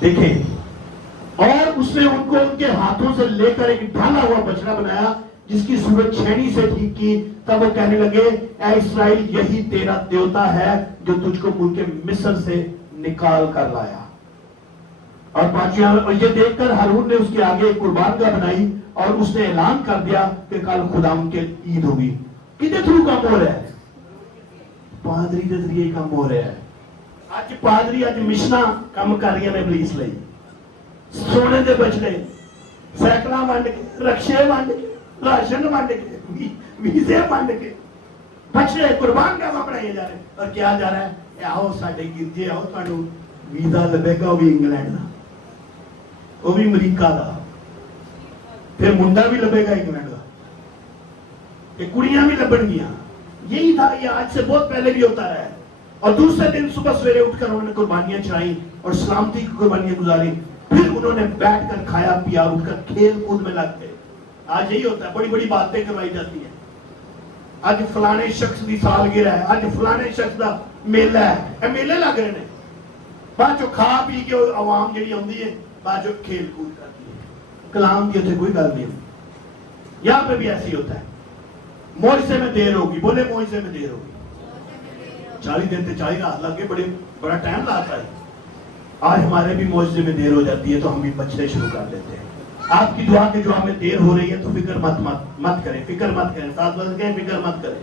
देखें, और उसने उनको उनके हाथों से लेकर एक ढाला हुआ बछड़ा बनाया जिसकी सूरत छेनी से ठीक की। तब वो कहने लगे, ऐ इस्राएल, यही तेरा देवता है जो तुझको मुल्क मिस्र से निकाल कर लाया। और पांचवी, और ये देखकर हारून ने उसके आगे एक कुर्बानगाह बनाई और उसने ऐलान कर दिया कि कल खुदा उनके ईद होगी। कितने थ्रू काम हो रहा है? पादरी के जरिए काम हो रहा है। आज पादरी, आज मिशना काम कर रही है इब्लीस ਲਈ। सोने दे बछड़े سائیکل ونڈ کے، رکشے ونڈ کے، راشن ونڈ کے، ویزے ونڈ کے بچڑے قربان کا بنائے جا رہے ہیں. اور کیا جا رہا ہے؟ آؤ ساڈے گرجے آؤ، تمہیں ویزا لبے گا، وہ بھی انگلینڈ کا، وہ بھی امریکہ کا، پھر منڈا بھی لبے گا انگلینڈ کا، یہ کڑیاں بھی لبن گیا. یہی تھا، یہ آج سے بہت پہلے بھی ہوتا ہے. اور دوسرے دن صبح سویرے اٹھ کر انہوں نے قربانیاں چڑھائیں اور سلامتی کی قربانیاں گزاری. پھر انہوں نے بیٹھ کر کھایا پیا، اٹھ کر کھیل کود میں لگ گئے. آج یہی ہوتا ہے، بڑی بڑی باتیں کروائی جاتی ہیں. آج فلانے شخص کی سالگرہ ہے، آج فلانے شخص کا میلہ ہے، اے میلے لگ رہے ہیں. بعد جو کھا پی کے عوام جڑی ہوندی ہے، بعد جو کھیل کود کرتی ہے. کلام کی اتنے کوئی گل نہیں ہوتی. یہاں پہ بھی ایسے ہوتا ہے. معجزے میں دیر ہوگی، بولے معجزے میں دیر ہوگی. 40 دن تے 40 رات لگ کے بڑا ٹائم لاتا ہے. آج ہمارے بھی معجزے میں دیر ہو جاتی ہے تو ہم بھی بچنے شروع کر دیتے ہیں. آپ کی دعا کے جواب میں دیر ہو رہی ہے تو فکر مت کریں، فکر مت کریں. ساتھ بات کہیں، فکر مت کریں.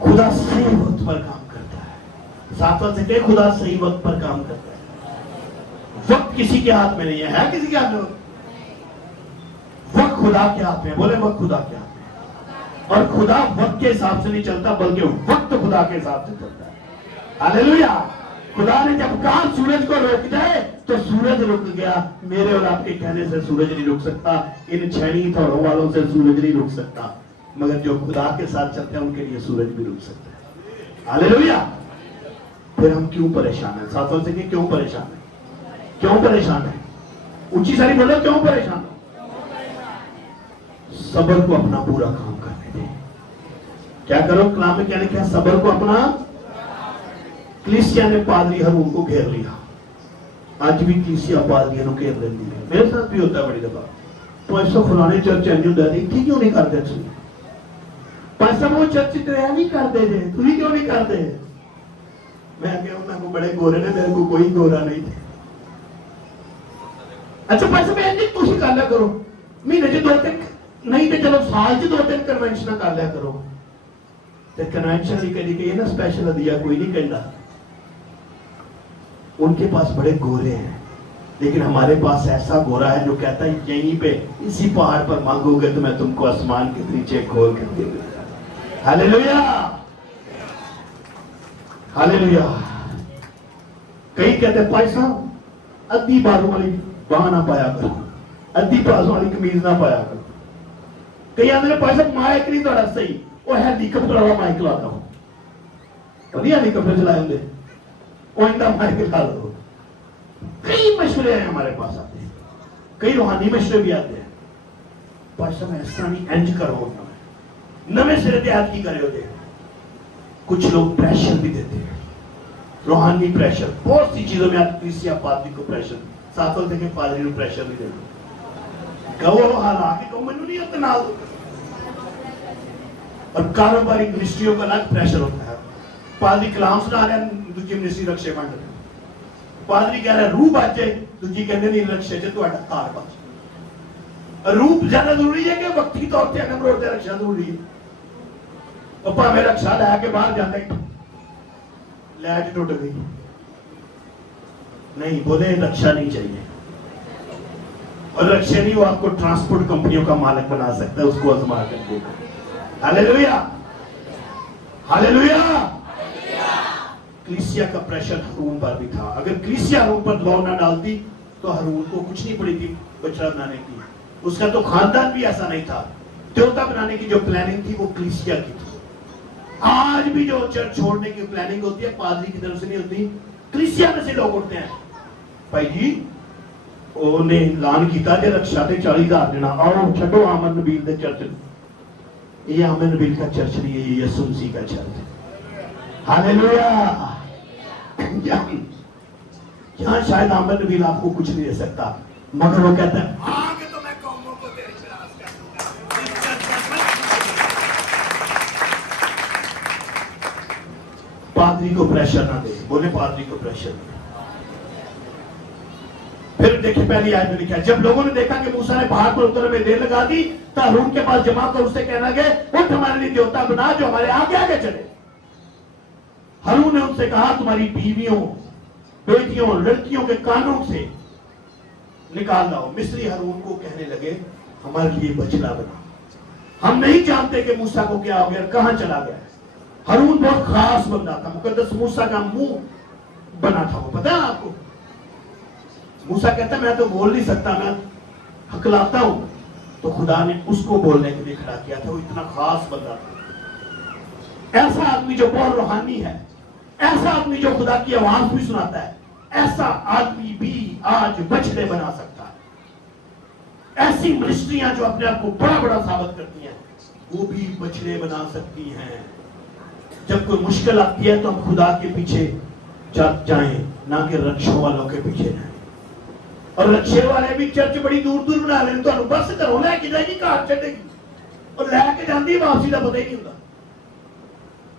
خدا صحیح وقت پر کام کرتا ہے. ساتھ بات سے کہیں، خدا صحیح وقت پر کام کرتا ہے. وقت کسی کے ہاتھ میں نہیں ہے کسی کے ہاتھ میں؟ وقت خدا کے ہاتھ میں. بولے وقت خدا کے ہاتھ میں. اور خدا وقت کے حساب سے نہیں چلتا، بلکہ وقت خدا کے حساب سے چلتا ہے. ہاللیلویا. خدا نے جب کہا سورج کو روک جائے تو سورج رک گیا. میرے اور آپ کے کہنے سے سورج نہیں رک سکتا، ان چھینی تھوڑوں والوں سے سورج نہیں رک سکتا، مگر جو خدا کے ساتھ چلتے ہیں ان کے لیے سورج بھی رک سکتا ہے. ہاللیلویا. پھر ہم کیوں پریشان ہیں؟ ساتھوں سے کہ کیوں پریشان ہیں؟ کیوں پریشان ہیں؟ اونچی ساری بولو، کیوں پریشان ہیں؟ صبر کو اپنا پورا کام کرنے دیں. کیا کرو؟ کلام میں کیا لکھا ہے؟ صبر کو اپنا. کلیسیا نے پادری ہارون کو گھیر لیا. آج بھی کلیسیا پادریوں کو گھیر لیتی ہے. میرے ساتھ بھی ہوتا ہے بڑی دفعہ. تو ایسا فلانے چرچ اینج ہوتا ہے، تھی کیوں نہیں کرتے تھی؟ پیسہ وہ چرچ نہیں کرتے تھے، تھی کیوں نہیں کرتے؟ میں کہ انہوں کو بڑے گورے نے، میرے کو کوئی گورا نہیں تھے. اچھا پیسہ میں اینج تھی کر لیا کرو، مہینے چ 2-3 نہیں تو چلو سال چ 2-3 کنونشن کر لیا کرو. کنونشن نہیں کری کہ یہ نا اسپیشل ادیا کوئی نہیں کہتا. ان کے پاس بڑے گورے ہیں، لیکن ہمارے پاس ایسا گورا ہے جو کہتا ہے یہیں پہ اسی پہاڑ پر مانگو گے تو میں تم کو آسمان کے نیچے کھول کر دے گا. ہاللیلویا. ہاللیلویا. کئی کہتے ہیں پیسہ ادھی بازو والی باں نہ پایا کرو، ادھی بازو والی قمیض نہ پایا کرو. کئی آدھے پیسہ مائک نہیں تھوڑا صحیح، وہ ہیلی کاپٹر والا مائک لاتا ہوں. کبھی ہیلی کاپٹر چلائے ہوں گے، مائک لا لو. کئی مشورے ہیں ہمارے پاس آتے ہیں، کئی روحانی مشورے بھی آتے ہیں. پیسہ میں ایسا نہیں انج کرو، نوے سرے دیہات کی کرے ہوتے ہیں. کچھ لوگ پریشر بھی دیتے ہیں، روحانی پریشر. بہت سی چیزوں میں آپ کسی پادری کو پریشر، ساتھ ہوتے ہیں پادری کو پریشر بھی دیتے. کہو حالانکہ کہو منو نہیں ہوتا نال. اور کاروباری منسٹریوں کا الگ پریشر ہوتا ہے. پادری کلام سنا رہے ہیں، دوسری منسٹری رکشے بن رہے ہیں. پادری کہہ رہا ہے روح بچ جائے، دوسری کہتے نہیں رکشے سے تہاڈا کار بچ جائے. روح زیادہ ضروری ہے کہ وقتی طور پہ اگم روڈ تے رکشا ضروری ہے؟ اور پاویں رکشا لے کے باہر جانا ہی لائٹ ٹوٹ گئی نہیں، بولے رکشا نہیں چاہیے. اور رکشے نہیں، وہ آپ کو ٹرانسپورٹ کمپنیوں کا مالک بنا سکتا ہے، اس کو آزما کر دے گا. ہاللیلویا. ہاللیلویا. کلیسیا کا پریشر ہارون پر بھی تھا. اگر کلیسیا ہارون پر دباؤ نہ ڈالتی تو ہارون کو کچھ نہیں پڑی تھی بچڑا بنانے کی. اس کا تو خاندان بھی ایسا نہیں تھا. دیوتا بنانے کی جو پلاننگ تھی وہ کلیسیا کی تھی. آج بھی جو چرچ چھوڑنے کی پلاننگ ہوتی ہے پادری کی طرف سے نہیں ہوتی، کلیسیا میں سے لوگ اٹھتے ہیں. بھائی جی انہوں نے اعلان کیتا کہ رکشا تے 40,000 دینا، آؤ چھڈو عامر نبیل دے چرچ. یہ عامر نبیل کا چرچ نہیں ہے، یہ یسوع مسیح کا چرچ ہے. ہاللیلویا. یہاں شاید عامر نبیل آپ کو کچھ نہیں دے سکتا، مگر وہ کہتا ہے آگے تو میں قوموں کو تیری خلاف کر دوں گا. پادری کو پریشر نہ دے. بولے پادری کو پریشر نہ دے. پھر دیکھیں پہلی آیت میں لکھا ہے جب لوگوں نے دیکھا کہ موسیٰ نے پہاڑ پر اترنے میں دیر لگا دی تو ہارون کے پاس جمع کر اس سے کہنا گئے اٹھ ہمارے لیے دیوتا بنا جو ہمارے آگے آگے چلے. ہارون نے ان سے کہا تمہاری بیویوں، بیٹیوں، لڑکیوں کے کانوں سے निकाल लाओ। मिस्री हारून को कहने लगे हमारे लिए बछड़ा बना। हम नहीं जानते कि मूसा को क्या हो गया, कहां चला गया। हारून बहुत खास बंदा था, मुकद्दस मूसा का मुंह बना था वो, पता है आपको। मूसा कहता मैं तो बोल नहीं सकता, मैं हकलाता हूं, तो खुदा ने उसको बोलने के लिए खड़ा किया था। वो इतना खास बंदा था। ऐसा आदमी जो बहुत रूहानी है, ऐसा आदमी जो खुदा की आवाज भी सुनाता है, ऐसा आदमी भी आज बछड़े बना सकता है। ऐसी मिनिस्ट्रियां जो अपने आप को बड़ा बड़ा साबित करती हैं, वो भी बछड़े बना सकती हैं। जब कोई मुश्किल आती है तो हम खुदा के पीछे जाएं, ना कि रक्षों वालों के पीछे जाएं। और रक्षे वाले भी चर्च बड़ी दूर दूर बना लेने, तो बस घरों लैके जाएगी, घर छेगी और लैके जाती वापसी का पता ही नहीं होता।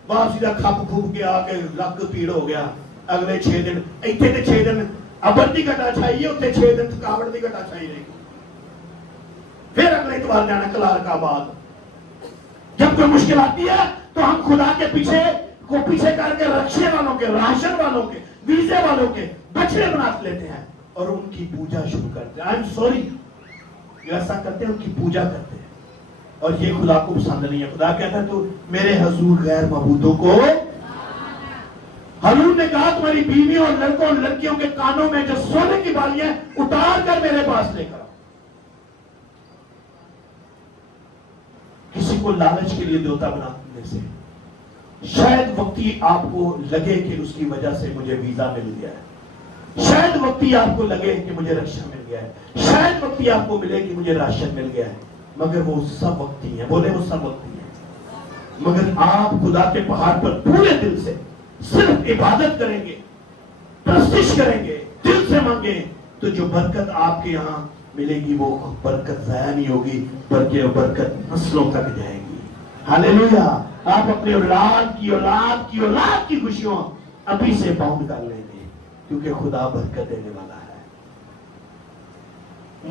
वापसी का खप खूब के आके लक पीड़ हो गया। अगले 6 दिन इतने तो 6 दिन अबर की घटा छाई है, उत्थे 6 दिन थकावट की घटा छाई रहेगी। फिर अगले इतवार जाना कलार का बाद। जब कोई मुश्किल आती है तो हम खुदा के पीछे करके रक्षे वालों के, राशन वालों के, वीजे वालों के बछड़े बना लेते हैं और उनकी पूजा शुरू करते हैं। आई एम सॉरी, ऐसा करते हैं, उनकी पूजा करते हैं। और ये खुदा को पसंद नहीं है। खुदा कहता है तो मेरे हजूर गैर मबूदों को। हारून ने कहा तुम्हारी बीवियों और लड़कों और लड़कियों के कानों में जो सोने की बालियां उतार कर मेरे पास लेकर आओ। किसी को लालच के लिए देवता बनाने से शायद वक्ती आपको लगे कि उसकी वजह से मुझे वीजा मिल गया है, शायद वक्ती आपको लगे कि मुझे रक्षा मिल गया है, शायद वक्ती आपको मिले कि मुझे राशन मिल गया है, मगर वो सब वक्ती है। बोले वो सब वक्ती है। मगर आप खुदा के पहाड़ पर पूरे दिल से सिर्फ इबादत करेंगे, प्रस्तिश करेंगे, दिल से मांगे, तो जो बरकत आपके यहाँ मिलेगी वो बरकत जाया नहीं होगी, बल्कि वो बरकत नस्लों तक जाएगी। हालेलुया। आप अपने औलाद की औलाद की औलाद की खुशियों अभी से बाउंड कर लेंगे, क्योंकि खुदा बरकत देने वाला है।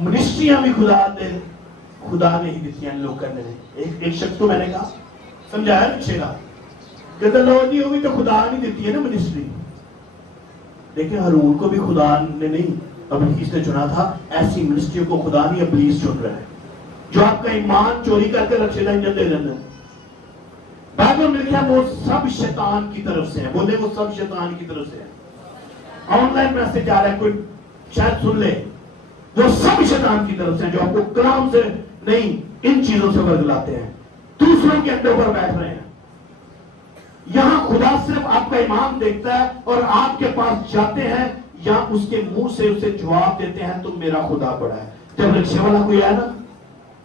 मिनिस्ट्रियां भी खुदा ने ही दी लोग करने ने। एक शख्स को मैंने कहा, समझाया पीछे का, कहते लो नहीं होगी तो खुदा नहीं देती है ना मिनिस्ट्री। देखिए हारून को भी खुदा ने नहीं, इब्लीस ने चुना था। ऐसी मिनिस्ट्री को खुदा नहीं, इब्लीस चुन रहा है, जो आपका ईमान चोरी करके रक्षे का इंजन दे देना। बाइबल में लिखा वो सब शैतान की तरफ से है। बोले वो सब शैतान की तरफ से है। ऑनलाइन मैसेज आ रहा है, कोई शायद सुन ले। वो सब शैतान की तरफ से, जो आपको कलाम से नहीं इन चीजों से बदलाते हैं, दूसरों के अंडे पर बैठ रहे हैं। यहां खुदा सिर्फ आपका ईमान देखता है और आपके पास जाते हैं या उसके मुंह से उसे जवाब देते हैं तुम मेरा खुदा बड़ा है। जब रक्षा वाला कोई आया ना,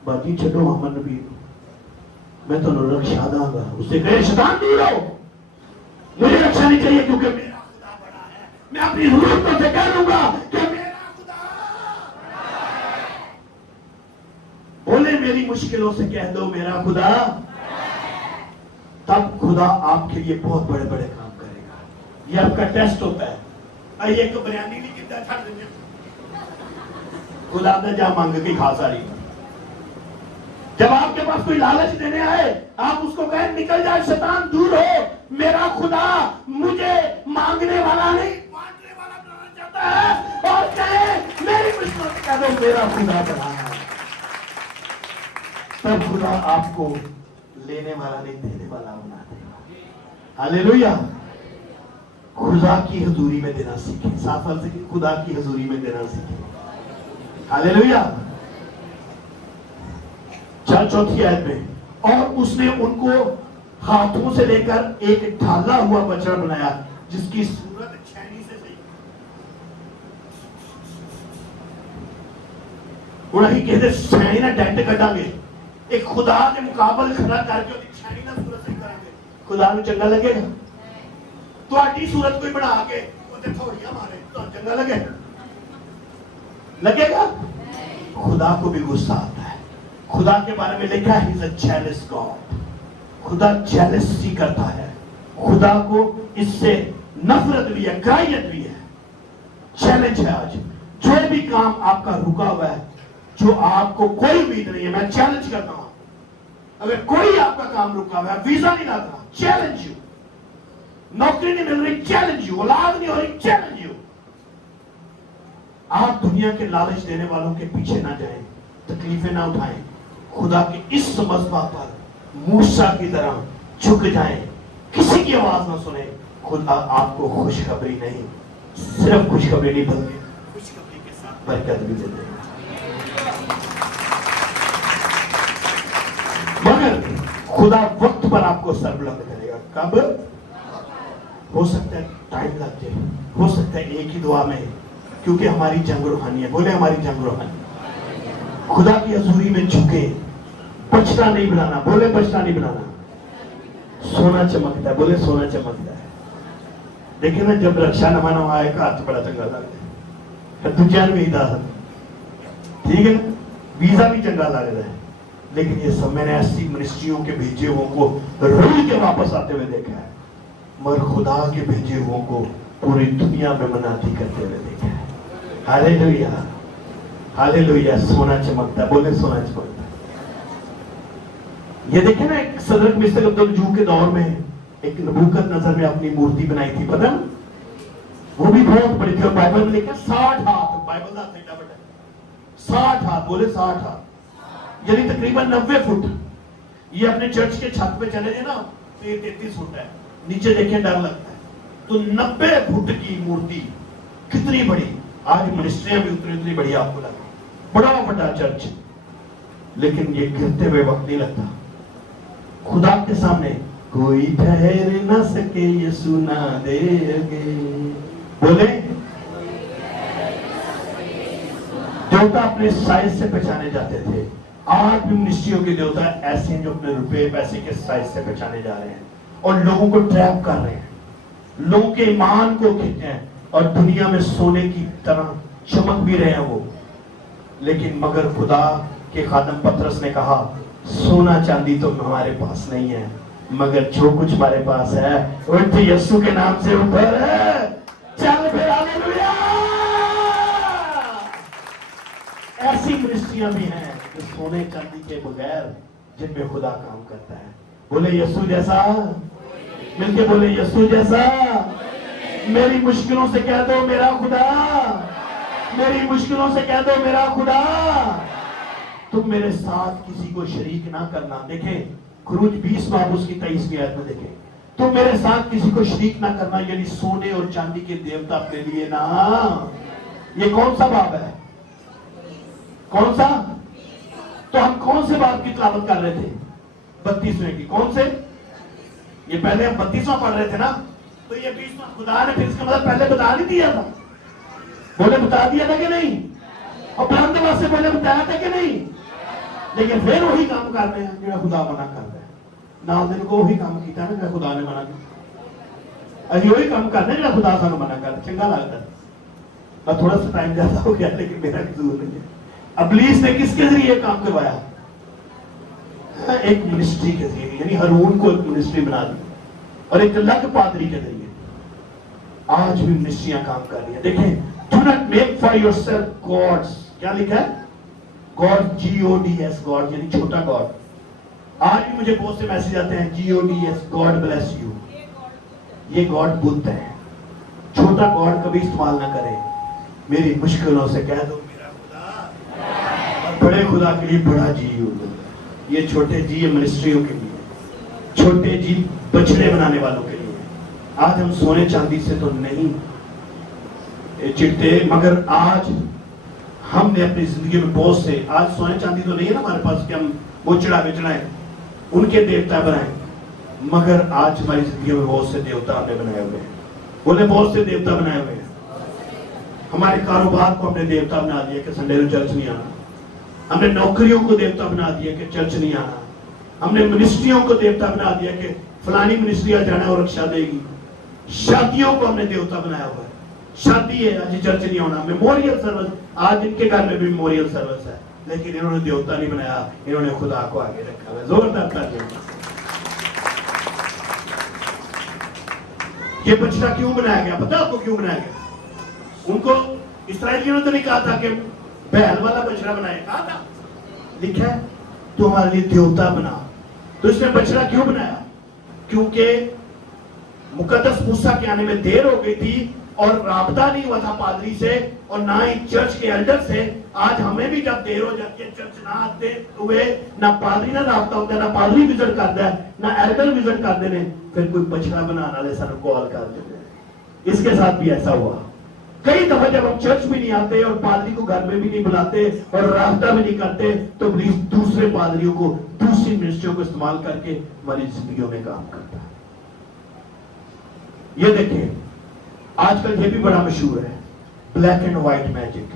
बाकी छो अमन नबी, मैं तो रक्षा दांगा, उससे कहे शैतान दूर रहो, मुझे रक्षा नहीं चाहिए क्योंकि मेरा खुदा बड़ा है। मैं अपनी जरूरतों से कह दूंगा कि मेरा खुदा है। बोले मेरी मुश्किलों से कह दो मेरा खुदा, तब खुदा आपके लिए बहुत बड़े बड़े काम करेगा। ये आपका टेस्ट होता है। आइए एक बयानी नहीं कितना छड़ देंगे, खुदा ने जा मांग के खा सारी। जब आपके पास कोई लालच देने आए, आप उसको कहें निकल जाए शैतान, दूर हो, मेरा खुदा मुझे मांगने वाला नहीं बांटने वाला बनाना चाहता है। और कहे मेरी मुश्किलों से कह दो मेरा खुदा बड़ा है। तब खुदा आपको लेने वाला नहीं देने वाला बना देगा। हालेलुया। खुदा की हजूरी में देना सीखें। 7 साल से खुदा की हजूरी में देना सीखें। हालेलुया। 4 आयत में, और उसने उनको हाथों से लेकर एक ढाला हुआ बछड़ा बनाया जिसकी सूरत छैनी से थी। उन्हें कहते छैनी ना डेंट कटांगे, एक खुदा के मुकाबले खड़ा करके छैनी ना सूरत सही करेंगे। खुदा ਨੂੰ ਚੰਗਾ लगेगा? ਤੁਹਾਡੀ सूरत कोई बना के ਉੱਤੇ ਥੋੜੀਆਂ मारे तो चंगा लगेगा? खुदा को भी गुस्सा आता है। खुदा के बारे में लिखा है, he's a jealous God। खुदा जेलसी करता है। खुदा को इससे नफरत भी है, कराहियत भी है। चैलेंज है आज, जो भी काम आपका रुका हुआ है, जो आपको कोई उम्मीद नहीं है, मैं चैलेंज करता हूं, अगर कोई आपका काम रुका हुआ है, वीजा नहीं आता, चैलेंज यू, नौकरी नहीं मिल रही, चैलेंज यू, औलाद नहीं हो रही, चैलेंज यू, آپ دنیا کے لالچ دینے والوں کے پیچھے نہ جائیں, تکلیفیں نہ اٹھائیں, خدا کے اس مذبح پر موسیٰ کی طرح جھک جائیں, کسی کی آواز نہ سنیں. خدا آپ کو خوشخبری نہیں, صرف خوشخبری نہیں بلکہ خوشخبری کے ساتھ برکت بھی دیتے ہیں. مگر خدا وقت پر آپ کو سر بلند کرے گا. کب؟ ہو سکتا ہے ٹائم لگ جائے, ہو سکتا ہے ایک ہی دعا میں, کیونکہ ہماری جنگ روحانی ہے. بولے ہماری جنگ روحانی. خدا کی حضوری میں جھکے, بچنا نہیں بنانا. بولے بچنا نہیں بنانا. سونا چمکتا ہے. بولے سونا چمکتا ہے. دیکھیں نا جب رکشا نمانا آئے کا ہاتھ بڑا چنگا لگتا ہے, دنیا میں ہی داخل, ٹھیک ہے نا, ویزا بھی چنگا لگ رہا ہے. لیکن یہ سب میں نے ایسی منسٹریوں کے بھیجے ہوں کو رول کے واپس آتے ہوئے دیکھا ہے, مگر خدا کے بھیجے ہوں کو پوری دنیا میں منادی کرتے ہوئے دیکھا ہے. ہاللیلویا, ہاللیلویا. سونا چمکتا. بولے سونا چمکتا. یہ دیکھیں نا, ایک صدرک مصر عبدالجو کے دور میں ایک نبوکت نظر میں اپنی مورتی بنائی تھی, پتہ نا, وہ بھی بہت بڑی تھی, اور بائبل میں لکھا 60 ہاتھ. بائبل کا ٹھنڈا بٹا 60 ہاتھ. بولے 60 ہاتھ, یعنی تقریباً 90 فٹ. یہ اپنے چرچ کے چھت پہ چلے جائے نا تو یہ 33 فٹ ہے, نیچے دیکھیں ڈر لگتا ہے. تو 90 فٹ کی مورتی کتنی بڑی. آج منسٹریاں بھی اتنی بڑی آپ کو لگے, بڑا بڑا چرچ, لیکن یہ گرتے ہوئے وقت نہیں لگتا. خدا کے سامنے کوئی ٹھہر نہ سکے یہ سنا دے گے. بولے دیوتا اپنے سائز سے پہچانے جاتے تھے. آج بھی منسٹریوں کے دیوتا ایسے ہیں جو اپنے روپے پیسے کے سائز سے پہچانے جا رہے ہیں اور لوگوں کو ٹریپ کر رہے ہیں, لوگوں کے ایمان کو کھینچتے ہیں, اور دنیا میں سونے کی طرح چمک بھی رہے ہیں وہ. لیکن مگر خدا کے خادم پترس نے کہا سونا چاندی تو ہمارے پاس نہیں ہے, مگر جو کچھ ہمارے پاس ہے اٹھ یسوع کے نام سے اوپر ہے, چل پھر. ہاللیلویا. ایسی منسٹریاں بھی ہیں جو سونے چاندی کے بغیر جن میں خدا کام کرتا ہے. بولے یسوع جیسا, مل کے بولے یسوع جیسا. میری مشکلوں سے کہہ دو میرا خدا, میری مشکلوں سے کہہ دو میرا خدا. تم میرے ساتھ کسی کو شریک نہ کرنا. دیکھیں خروج 20 باب اس کی 23ویں آیت میں دیکھیں, تم میرے ساتھ کسی کو شریک نہ کرنا, یعنی سونے اور چاندی کے دیوتا اپنے لیے نہ. یہ کون سا باب ہے؟ کون سا؟ تو ہم کون سے باب کی تلاوت کر رہے تھے؟ 32ویں کی. کون سے؟ یہ پہلے ہم 32واں پڑھ رہے تھے نا, تو یہ 20واں خدا نے پھر اس کا مطلب پہلے بتا نہیں دیا تھا. بولے بتا دیا تھا کہ نہیں؟ اور بلند آواز سے بولے بتایا تھا کہ نہیں؟ لیکن پھر وہی کام کرتے ہیں جو خدا منع کرتا ہے. ناظرین کو وہی کام کیتا ہے نا جو خدا نے منع کیا. ابھی وہی کام کرتے ہیں جو خدا سانو منع کرتا. چنگا لگتا ہے. اور تھوڑا سا ٹائم زیادہ ہو گیا لیکن میرا قصور نہیں ہے. ابلیس نے کس کے ذریعے کام کروایا؟ ایک منسٹری کے ذریعے, یعنی ہارون کو ایک منسٹری بنا دی, اور ایک الگ پادری کے ذریعے. آج بھی منسٹریاں کام کر رہی ہیں. دیکھیں do not make for yourself gods. کیا لکھا ہے؟ God, G-O-D-S, God, یعنی چھوٹا گاڈ. آج بھی مجھے بہت سے میسیج آتے ہیں G-O-D-S, God bless you. یہ گاڈ بدھ ہے. چھوٹا گاڈ کبھی استعمال نہ کرے. میری مشکلوں سے کہہ دو میرا خدا, اور بڑے خدا کے لیے بڑا جی. یہ چھوٹے جی یہ منسٹریوں کے لیے, چھوٹے جی بچڑے بنانے والوں کے لیے. آج ہم سونے چاندی سے تو نہیں چڑھتے, مگر آج ہم نے اپنی زندگی میں بہت سے, آج سونے چاندی تو نہیں ہے نا ہمارے پاس کہ ہم وہ چڑھائیں ان کے دیوتا بنائیں, مگر آج ہماری زندگی میں بہت سے دیوتا ہم نے بنائے ہوئے ہیں. بولے بہت سے دیوتا بنائے ہوئے ہیں. ہمارے کاروبار کو ہم نے دیوتا بنا دیا کہ سنڈے کو چرچ نہیں آنا. ہم نے نوکریوں کو دیوتا بنا دیا کہ چرچ نہیں آنا. ہم نے منسٹریوں کو دیوتا بنا دیا کہ فلانی منسٹری آ جانا اور رکشا دے گی. شادیوں کو ہم نے دیوتا بنایا ہوا ہے. شادی ہے آج چرچ نہیں ہونا. میموریل سروس, آج ان کے گھر میں بھی میموریل سروس ہے, لیکن انہوں نے دیوتا نہیں بنایا, انہوں نے خدا کو آگے رکھا ہوا ہے. زوردار تالیاں. یہ بچڑا کیوں بنایا گیا؟ پتہ آپ کو کیوں بنایا گیا؟ ان کو اسرائیلیوں نے تو نہیں کہا تھا کہ بیل والا بچڑا بنائے, کہا تھا لکھا ہے تو ہمارے لیے دیوتا بنا. تو اس نے بچڑا کیوں بنایا؟ کیونکہ مقدس موسیٰ کے آنے میں دیر ہو گئی تھی, اور रابता नहीं हुआ था पादरी से और ना ही चर्च के एल्डर से। आज हमें भी जब देर हो जाती है चर्च ना आते हुए, ना पादरी ना राबता होता है, ना पादरी विजिट करता है, ना एल्डर विजिट करते हैं, फिर कोई बछड़ा बनाने वाले सर कॉल कर देते हैं। इसके साथ भी ऐसा हुआ। कई दफा जब हम चर्च भी नहीं आते और पादरी को घर में भी नहीं बुलाते और राबता भी नहीं करते, तो प्लीज दूसरे पादरियों को, दूसरी मिनिस्ट्रियों को इस्तेमाल करके हमारी जिंदगियों में काम करता है। ये देखें, आजकल ये भी बड़ा मशहूर है, ब्लैक एंड व्हाइट मैजिक,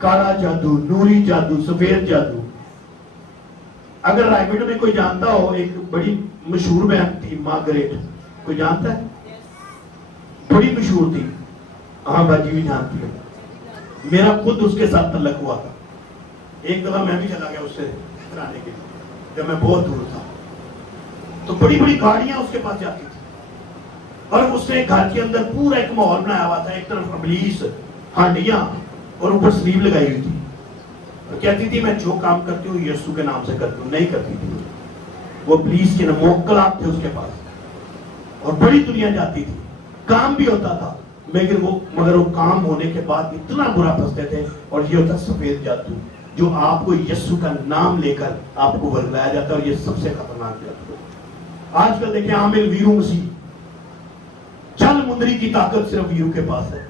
काला जादू, नूरी जादू, सफेद जादू। अगर रायगढ़ में कोई जानता हो, एक बड़ी मशहूर बहन थी मार्गरेट, कोई जानता है? बड़ी मशहूर थी। हाँ बाजी भी जानती है। मेरा खुद उसके साथ तल्लक हुआ था। एक दफा मैं भी चला गया उससे कराने के लिए, जब मैं बहुत दूर था। तो बड़ी बड़ी गाड़ियां उसके पास जाती थी और उसने घर के अंदर पूरा एक माहौल बनाया हुआ था। एक तरफ अबलीस, हांडियां और ऊपर स्लीव लगाई हुई थी और कहती थी मैं जो काम करती हूँ यीशु के नाम से करती हूँ। नहीं करती थी वो, पुलिस के मोक्कलात थे उसके पास और बड़ी दुनिया जाती थी, काम भी होता था। मगर वो काम होने के बाद इतना बुरा फंसते थे। और ये होता सफेद जादू, जो आपको यीशु का नाम लेकर आपको बदलाया जाता है, और ये सबसे खतरनाक जादू है। आजकल देखें आमिर वीरू मसीह, चल मुंदरी की ताकत सिर्फ वीरू के पास है।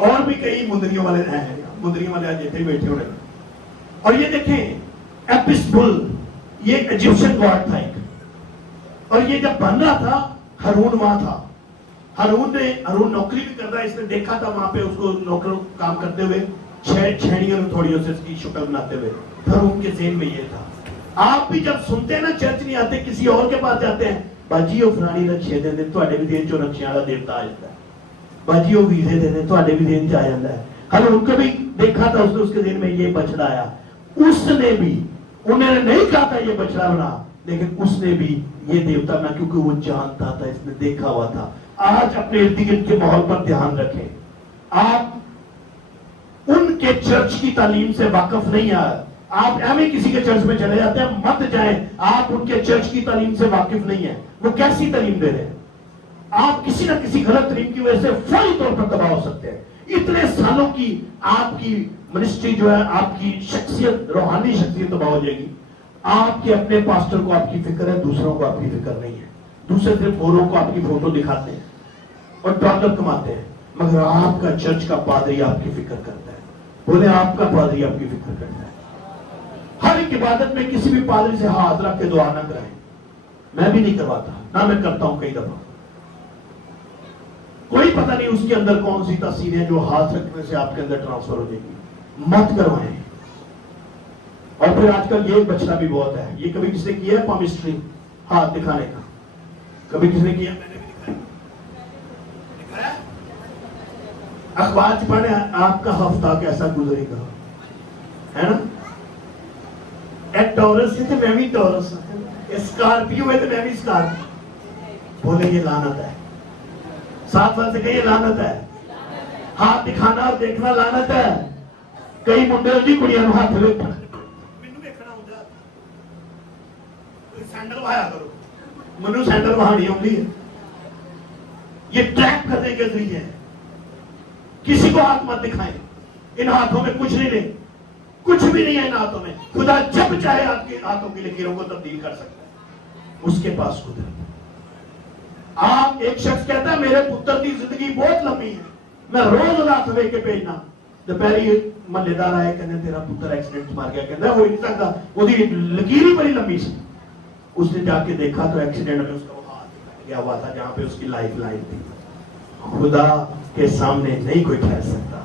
और भी कई मुंदरियों वाले हैं, मुंदरियों वाले आज बैठे हुए। और ये देखें एपिस्बुल, ये इजिप्शियन गॉड था एक, और ये जब बन रहा था हारून वहां था। हारून नौकरी भी कर रहा है। इसने देखा था वहां पे उसको नौकर काम करते हुए, छेड़ियों थोड़ियों से इसकी शक्ल बनाते हुए। हारून के ज़हन में ये था। आप भी जब सुनते हैं ना चर्च नहीं आते, किसी और के पास जाते हैं, बाजी वो फलानी रक्षे दे तुहाडे भी देन चो रक्षे वाला देवता आ जाता है, बाजी वो वीजे दे तुहाडे भी देन च आ जाता है। हारून को भी देखा था उसने, उसके ज़हन में ये बछड़ा आया। उसने भी, उन्होंने नहीं कहा था ये बछड़ा बना, लेकिन उसने भी ये देवता बना, क्योंकि वो जानता था, इसने देखा हुआ था। आज अपने इर्द गिर्द के माहौल पर ध्यान रखें। आप उनके चर्च की तालीम से वाकिफ नहीं है। आप एवं किसी के चर्च में चले जाते हैं, मत जाएं। आप उनके चर्च की तालीम से वाकिफ नहीं है। वो कैसी तालीम दे रहे हैं? आप किसी ना किसी गलत तालीम की वजह से फौरी तौर पर तबाह हो सकते हैं। इतने सालों की आपकी मिनिस्ट्री जो है, आपकी शख्सियत, रूहानी शख्सियत तबाह हो जाएगी। आपके अपने पास्टर को आपकी फिक्र है, दूसरों को आपकी फिक्र नहीं है। दूसरे सिर्फ औरों को आपकी फोटो दिखाते हैं और डॉलर कमाते हैं, मगर आपका चर्च का पादरी आपकी फिक्र करता है। बोले आपका पादरी आपकी फिक्र करता है। हर एक इबादत में किसी भी पादरी से हाथ रख के दुआ ना कराएं। मैं भी नहीं करवाता, ना मैं करता हूं कई दफा। कोई पता नहीं उसके अंदर कौन सी तासीर है जो हाथ रखने से आपके अंदर ट्रांसफर हो जाएगी। मत करवाएं। और फिर आजकल ये बचना भी बहुत है। ये कभी किसने किया है पामिस्ट्री, हाथ दिखाने का? कभी किसने किया? मैंने भी दिखाया। अखबार पढ़े आपका हफ्ता कैसा गुजरेगा, है ना? एक टॉरस है तो मैं भी टॉरस, स्कॉर्पियो है तो मैं भी स्कॉर्पियो। बोले ये लानत है। 7 साल से कहिए लानत है। हाथ दिखाना और देखना लानत है। कई मुंडे जी कुड़ियां नु हाथ में सैंडल वहाया करो, मनु सैंडल वहानी आती है। ये ट्रैक करने के जरिए है। किसी को हाथ मत दिखाएं। इन हाथों में कुछ नहीं, कुछ भी नहीं है इन हाथों में। खुदा जब चाहे आपके हाथों की लकीरों को तब्दील कर सकता है। उसके पास कुदरत है। आप एक शख्स कहता है मेरे पुत्र की जिंदगी बहुत लंबी है, मैं रोज रात वे के भेजना। दोपहरी महल्लेदार आए, कहते तेरा पुत्र एक्सीडेंट मार गया। कहता हो नहीं सकता, उसकी लकीर ही बड़ी लंबी सी। उसने जाके देखा तो एक्सीडेंट में उसका वो हाथ गया हुआ था जहां पे उसकी लाइफ लाइन थी। खुदा के सामने नहीं कोई ठहर सकता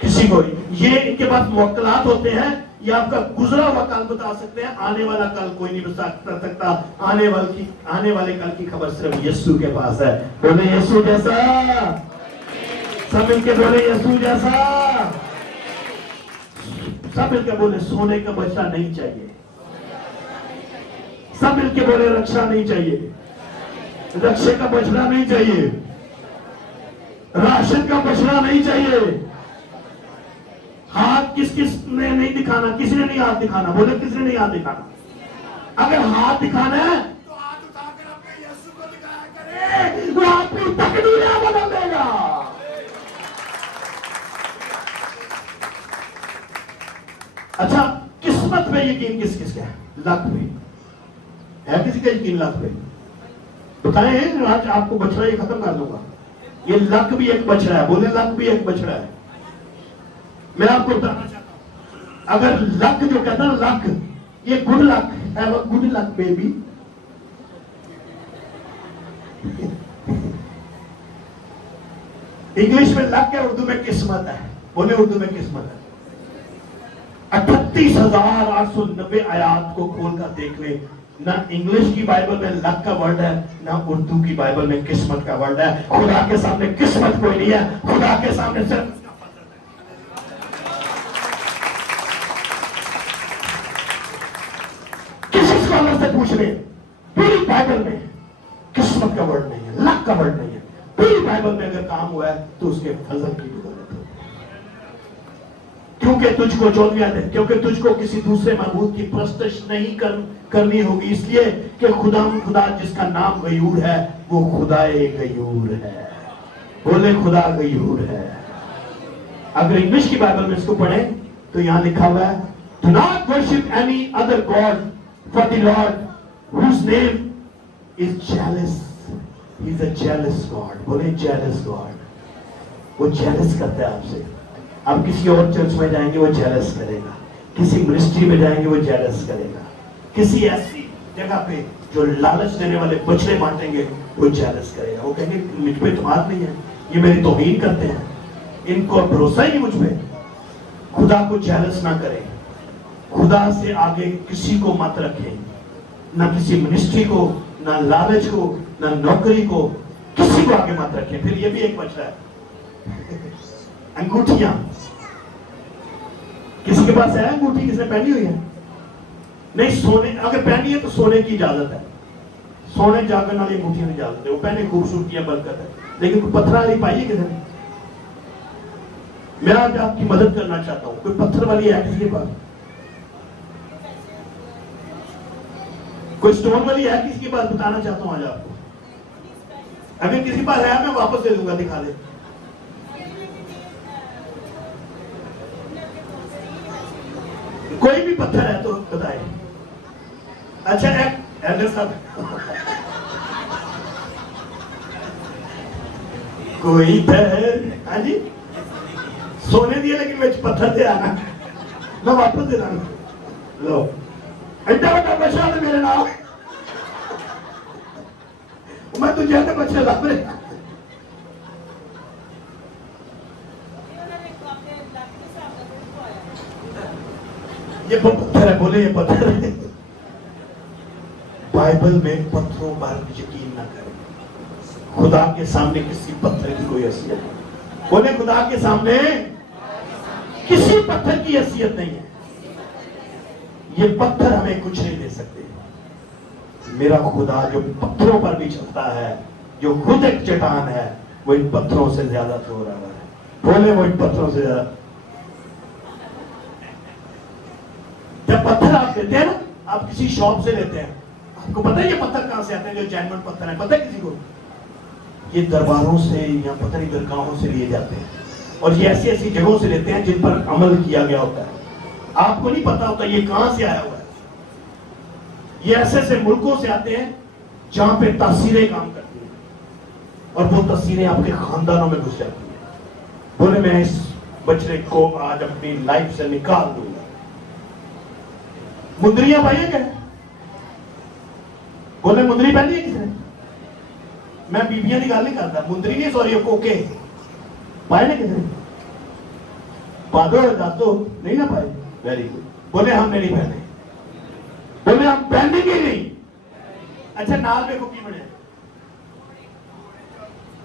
किसी को। ये इनके पास मुवक्कलात होते हैं। ये आपका गुजरा हुआ कल बता सकते हैं, आने वाला कल कोई नहीं बता सकता। आने वाले कल की खबर सिर्फ यीशु के पास है। बोले यीशु जैसा, सब मिलके बोले यीशु जैसा। सब मिलके बोले सोने का बचना नहीं चाहिए। सब मिलके बोले रक्षा नहीं चाहिए, रक्षे का बचना नहीं चाहिए, राशन का बचना नहीं चाहिए। हाथ किस किस ने नहीं दिखाना? किसी ने नहीं हाथ दिखाना। बोले किसने नहीं हाथ दिखाना? अगर हाथ दिखाना है तो हाथ उठाकर अपने यीशु को दिखाया करे। वो आपकी तकदीरें बदल देगा। अच्छा, किस्मत पे यकीन किस किस का है? लक पे है किसी का यकीन? लक पे बताएं, आज आपको बछड़ा ये खत्म कर दूंगा। ये लक भी एक बछड़ा है, बोले लक भी एक बछड़ा है। मैं आपको बताना चाहता हूं, अगर लक जो कहता है लक, ये गुड लक है, वो गुड लक बेबी। इंग्लिश में लक है, उर्दू में किस्मत है। बोले उर्दू में किस्मत है। 38,890 आयात को खोलकर देख ले, ना इंग्लिश की बाइबल में लक का वर्ड है, ना उर्दू की बाइबल में किस्मत का वर्ड है। खुदा के सामने किस्मत कोई नहीं है, खुदा के सामने सिर्फ किसी स्कॉलर से पूछ ले, पूरी बाइबल में किस्मत का वर्ड नहीं है, लक का वर्ड नहीं है। पूरी बाइबल में अगर काम हुआ है तो उसके फजल की भी जरूरत है, क्योंकि तुझको जो दिया है, क्योंकि तुझको किसी दूसरे महबूद की परस्तिश नहीं करनी होगी, इसलिए कि खुदा जिसका नाम गयूर है वो खुदाए गयूर है। बोले खुदा गयूर है। अगर इंग्लिश की बाइबल में इसको पढ़े तो यहां लिखा हुआ है, do not worship any other god for the lord whose name is jealous. He is a jealous god. बोले जेलस गॉड, वो जेलस करता है आपसे। आप किसी और चर्च में जाएंगे वो जेलस करेगा, किसी मिनिस्ट्री में जाएंगे वो जेलस करेगा, किसी ऐसी जगह पे जो लालच देने वाले बछड़े बांटेंगे वो जेलस करेगा। वो कहेंगे मुझ पे तो बात नहीं है, ये मेरी तौहीन करते हैं, इनको भरोसा ही मुझ पे। खुदा को जेलस ना करें, खुदा से आगे किसी को मत रखें, ना किसी मिनिस्ट्री को, ना लालच को, ना नौकरी को, किसी को आगे मत रखें। फिर ये भी एक बछड़ा है। अंगूठियां, किसी के पास है अंगूठी? किसने पहनी हुई है? नहीं, सोने अगर पहनी है तो सोने की इजाजत है, सोने जागरण वाली अंगूठी की इजाजत है, वो पहने, खूबसूरती है, बरकत है। लेकिन कोई पत्थर वाली पाई है किसने? मैं आज आपकी मदद करना चाहता हूं, कोई पत्थर वाली है किसी के पास? कोई स्टोन वाली है किसी के पास? बताना चाहता हूं आज आपको। अगर किसी के पास है मैं वापस दे दूंगा, दिखा दे। कोई भी पत्थर है तो बताए। अच्छा, एक एल्डर साहब, कोई हाँ जी, सोने दिए लेकिन मैं पत्थर दे आना, मैं वापस दे दूंगा। लो, एड्डा बड़ा बच्चा है मेरे नाम, मैं तुझे ऐसे बच्चे ला रहे। ये पत्थर है। बोले ये पत्थर है। बाइबल में पत्थरों पर यकीन ना करें। खुदा के सामने किसी पत्थर की कोई हैसियत नहीं। बोले खुदा के सामने किसी पत्थर की हैसियत नहीं है। ये पत्थर हमें कुछ नहीं दे सकते। मेरा खुदा जो पत्थरों पर भी चलता है, जो खुद एक चट्टान है, वो इन पत्थरों से ज्यादा तो रहा है। बोले वो इन पत्थरों से ज्यादा। जब पत्थर आप लेते हैं ना, आप किसी शॉप से लेते हैं, आपको पता है ये पत्थर कहां से आते हैं? जो जेन्युइन पत्थर है, पता है किसी को? ये दरबारों से या पता नहीं दरगाहों से लिए जाते हैं, और ये ऐसी ऐसी जगहों से लेते हैं जिन पर अमल किया गया होता है। आपको नहीं पता होता ये कहां से आया हुआ है। ये ऐसे ऐसे मुल्कों से आते हैं जहां पे तासीरें काम करती हैं, और वो तासीरें आपके खानदानों में घुस जाती है। बोले मैं इस बछड़े को आज अपनी लाइफ से निकाल दूंगा। मुंदरियां पाई है क्या? बोले मुंदरी पहनी है किसने? मैं बीबियां की गल नहीं करता, मुंदरी नहीं, सॉरी, कोके पाए ना किसने? पा दो, दस दो। नहीं ना पाए? Very good. बोले हमने नहीं पहने। बोले हम पहनेंगे नहीं। अच्छा, नाल देखो की बने,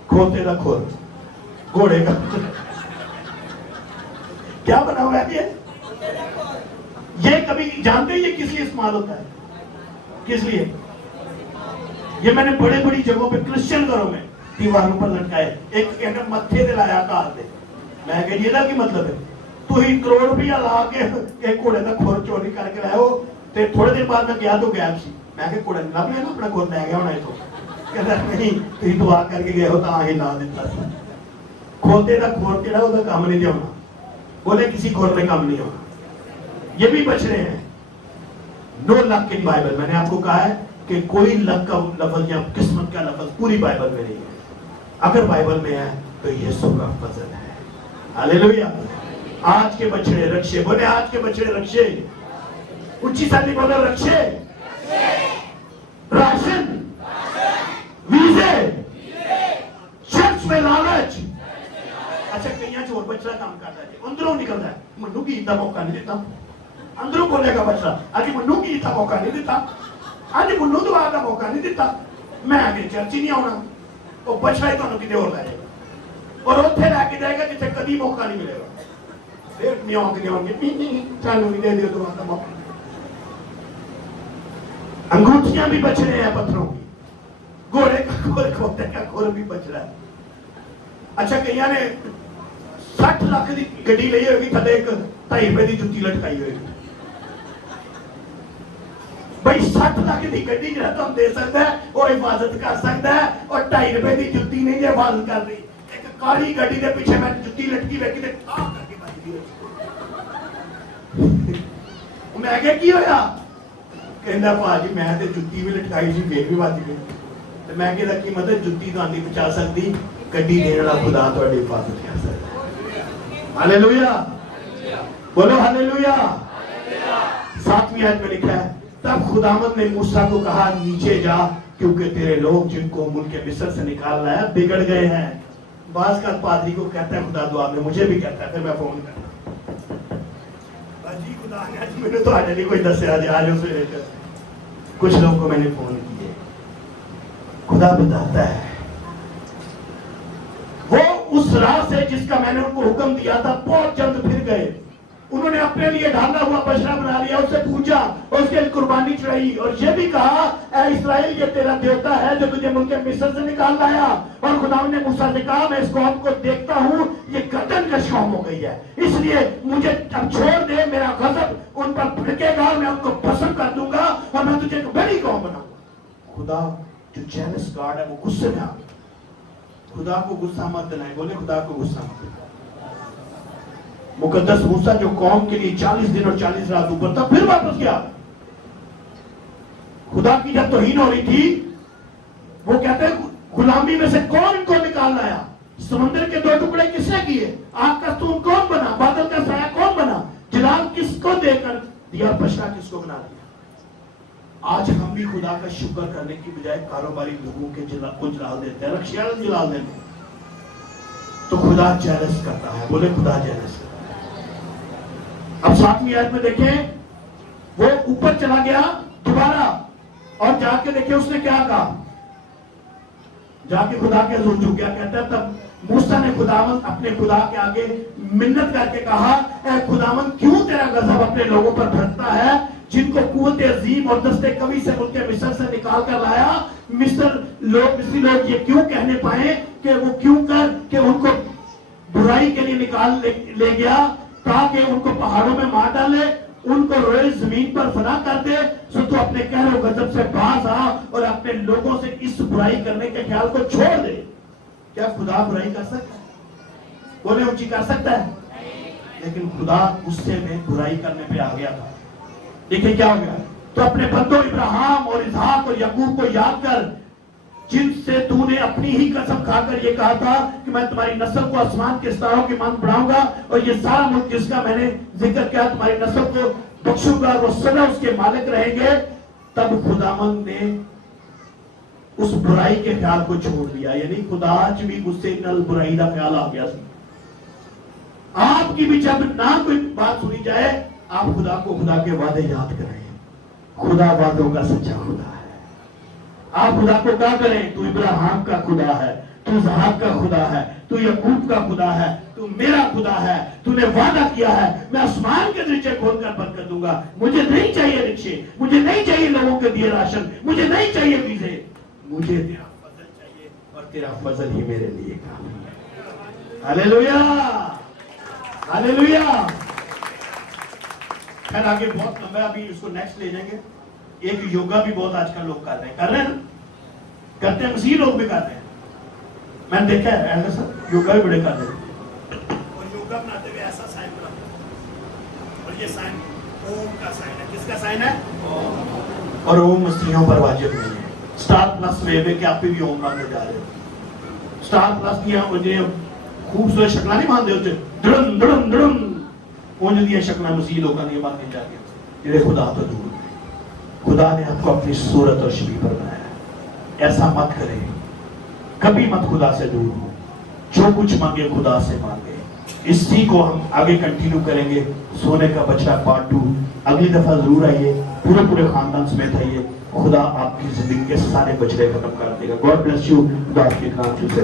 खोते का खोत, घोड़े का क्या बना हुआ है ये कभी जानते हैं ये किस लिए इस्तेमाल होता है? किस लिए? ये मैंने बड़े बड़ी जगहों पे क्रिश्चियन घरों में दीवारों पर लटकाए। एक कहना मत्थे से लाया कार दे, मैं कह ये की मतलब है तू ही करोड़ रुपया ला के एक घोड़े का खुर चोरी करके लाओ। ते थोड़े दिन बाद मैं गया तो गया सी, मैं घोड़े लभ लिया ना अपना खुर लै गया होना इथों। ਕਹਿੰਦਾ ਨਹੀਂ ਤੁਸੀਂ ਦੁਆ ਕਰਕੇ ਗਏ ਹੋ ਤਾਂ ਹੀ ਲਾ ਦਿੱਤਾ ਸੀ। खोलते ना खोलते ना उधर काम नहीं होना, बोले किसी खोर में काम नहीं होना। ये भी बच रहे हैं। नो लक इन बाइबल, मैंने आपको कहा है कि कोई लक का लफ्ज या किस्मत का लफ्ज पूरी बाइबल में नहीं है। अगर बाइबल में है तो यीशु का फजल है। हालेलुया। आज के बछड़े रक्षे, बोले आज के बछड़े रक्षे, ऊंची साथी बोले रक्षे, राशन, वीजे, चर्च में लालच। अच्छा कई चोर बछड़ा काम करता है, अंदरों निकलता है, मनु की इतना मौका नहीं देता, अंदरों बोलेगा बछड़ा आगे मनु की इतना मौका नहीं देता, आज मनु दुआ का मौका नहीं देता, मैं आगे चर्च ही नहीं आना, वो बछड़ा ही तो कितने और लाएगा और उत्थे लेके जाएगा जिसे कभी मौका नहीं मिलेगा। फिर न्योंक चालू नहीं दे दियो दुआ का मौका। अंगूठियां भी बच रहे हैं पत्थरों की, घोड़े का खोर, खोते का खोर भी बच रहा है। अच्छा कई ने 60 लाख की गड्डी ली होगी, थले एक 2.5 रुपए की जुत्ती लटकाई होगी। भाई 60 लाख की गड्डी जो तुम दे सकता है वो हिफाजत कर सकता है, और 2.5 रुपए की जुत्ती नहीं जो हिफाजत कर रही। एक काली गड्डी के पीछे मैं जुत्ती लटकी वेखी ते आ करके बज गई। मैं क्या की होया, कहंदा भाजी मैं ते जुत्ती भी लटकाई सी फिर भी बज गई। ते मैं कहदा की मतलब जुत्ती तो नहीं बचा सकती, गड्डी देने वाला खुदा तुम्हारी हिफाजत कर सकता है। हालेलुया, बोलो हालेलुया। 7वीं आयत में लिखा है तब खुदावंद ने मूसा को कहा नीचे जा, क्योंकि तेरे लोग जिनको मुल्क मिस्र से निकालना है बिगड़ गए हैं। बास का पादरी को कहता है खुदा दुआ में, मुझे भी कहता है, फिर मैं फोन करता जी खुदा ने आज मैंने तो आज नहीं कोई दस आज उसे लेकर कुछ लोगों को मैंने फोन किए। खुदा बताता है वो उस राह से जिसका मैंने उनको हुक्म दिया था बहुत जल्द फिर गए। उन्होंने अपने लिए ढाला हुआ बछड़ा बना लिया, उससे पूजा और उसके लिए कुर्बानी चढ़ाई और ये भी कहा ऐ इस्राएल ये तेरा देवता है जो तुझे मुल्क मिस्र से निकाल लाया। और खुदा ने मूसा से कहा मैं इस कौम को देखता हूँ ये गर्दन कश कौम हो गई है, इसलिए मुझे अब छोड़ दे, मेरा गजब उन पर भड़केगा, मैं उनको भस्म कर दूंगा और मैं तुझे एक बड़ी कौम बनाऊंगा। खुदा जो जेलस गॉड है वो गुस्से में आ गया। खुदा को गुस्सा मत दिलाए, बोले खुदा को गुस्सा मत दिलाए। मुकद्दस मूसा जो कौम के लिए 40 दिन और 40 रात ऊपर था फिर वापस गया। खुदा की जब तौहीन हो रही थी वो कहते हैं गुलामी में से कौन इनको निकाल लाया, समंदर के 2 टुकड़े किसने किए, आग का स्तूप कौन बना, बादल का साया कौन बना, जलाल किसको देकर दिया, बछड़ा किसको बना दिया। आज हम भी खुदा का शुक्र करने की बजाय कारोबारी लोगों के को जलाल देते हैं, रक्षियाल जलाल देते हैं, तो खुदा जेलस करता है, बोले खुदा जेलस करता है। अब 7वीं आयत में देखें वो ऊपर चला गया दोबारा और जाके देखे उसने क्या कहा, जाके खुदा के हजूर झुक गया। कहता है तब मूसा ने खुदावंद अपने खुदा के आगे मिन्नत करके कहा ऐ खुदावंद क्यों तेरा गजब अपने लोगों पर भड़कता है जिनको कुव्वत अजीम और दस्ते कवि से मुल्क मिस्र से निकाल कर लाया। मिस्री लोग ये क्यों कहने पाए कि वो क्यों कर कि उनको बुराई के लिए निकाल ले गया ताकि उनको पहाड़ों में मार डाले, उनको रोए जमीन पर फना कर दे। सो तो अपने कहरो गजब से बाज आ और अपने लोगों से इस बुराई करने के ख्याल को छोड़ दे। क्या खुदा बुराई कर सकता है, बोले ऊंची कर सकता है, लेकिन खुदा गुस्से में बुराई करने पे आ गया था। देखिए क्या हो गया, तो अपने बंदों इब्राहिम और इसहाक और याकूब को याद कर जिनसे तूने अपनी ही कसम खाकर ये कहा था कि मैं तुम्हारी नस्ल को आसमान के सितारों की मांग बढ़ाऊंगा और ये सारा मुल्क जिसका मैंने जिक्र किया तुम्हारी नस्ल को बख्शूंगा, वो सदा उसके मालिक रहेंगे। तब खुदावंद ने उस बुराई के ख्याल को छोड़ दिया, यानी खुदा आज भी गुस्से नल बुराई का ख्याल आ गया। आपकी भी जब ना कोई बात सुनी जाए आप खुदा को खुदा के वादे याद करें। खुदा वादों का सच्चा खुदा है। आप खुदा को क्या करें, तू इब्राहिम का खुदा है, तू इसहाक का खुदा है, तू याकूब का खुदा है, तू मेरा खुदा है। तूने वादा किया है मैं आसमान के दरीचे खोलकर बंद कर दूंगा। मुझे नहीं चाहिए रिक्शे, मुझे नहीं चाहिए लोगों के दिए राशन, मुझे नहीं चाहिए वीजे, मुझे तेरा फजल चाहिए और तेरा फजल ही मेरे लिए काफी है। Hallelujah, hallelujah. खैर आगे बहुत लंबा, अभी इसको नेक्स्ट ले जाएंगे। एक योगा भी बहुत आजकल लोग कर रहे हैं ना, کرتے ہیں مسیح لوگ بھی کرتے ہیں. میں نے دیکھا ہے ایسا سر یوگا بھی بڑے کرتے ہیں اور یوگا بناتے ہوئے ایسا سائن بناتے ہیں اور یہ سائن اوم کا سائن ہے. کس کا سائن ہے؟ اور اوم مسیحوں پر واجب نہیں ہے. سٹار پلس وے کہ آپ بھی اوم باندھے جا رہے ہو. سٹار پلس دیا مجھے خوبصورت شکلہ نہیں باندھے ہوتے دڑن دڑن دڑن اونج دیا شکلہ مسیح لوگوں نے باندھے جا کے جڑے خدا تو دور ہیں. خدا نے آپ کو اپنی صورت اور شبیہ پر بنایا. ایسا مت کرے کبھی مت خدا سے دور ہو. جو کچھ مانگے خدا سے مانگے. اسی کو ہم آگے کنٹینیو کریں گے. سونے کا بچہ پارٹ 2 اگلی دفعہ ضرور آئیے. پورے خاندان سمیت آئیے. خدا آپ کی زندگی کے سارے بچڑے ختم کر دے گا. God bless you. خدا آپ کے کام سے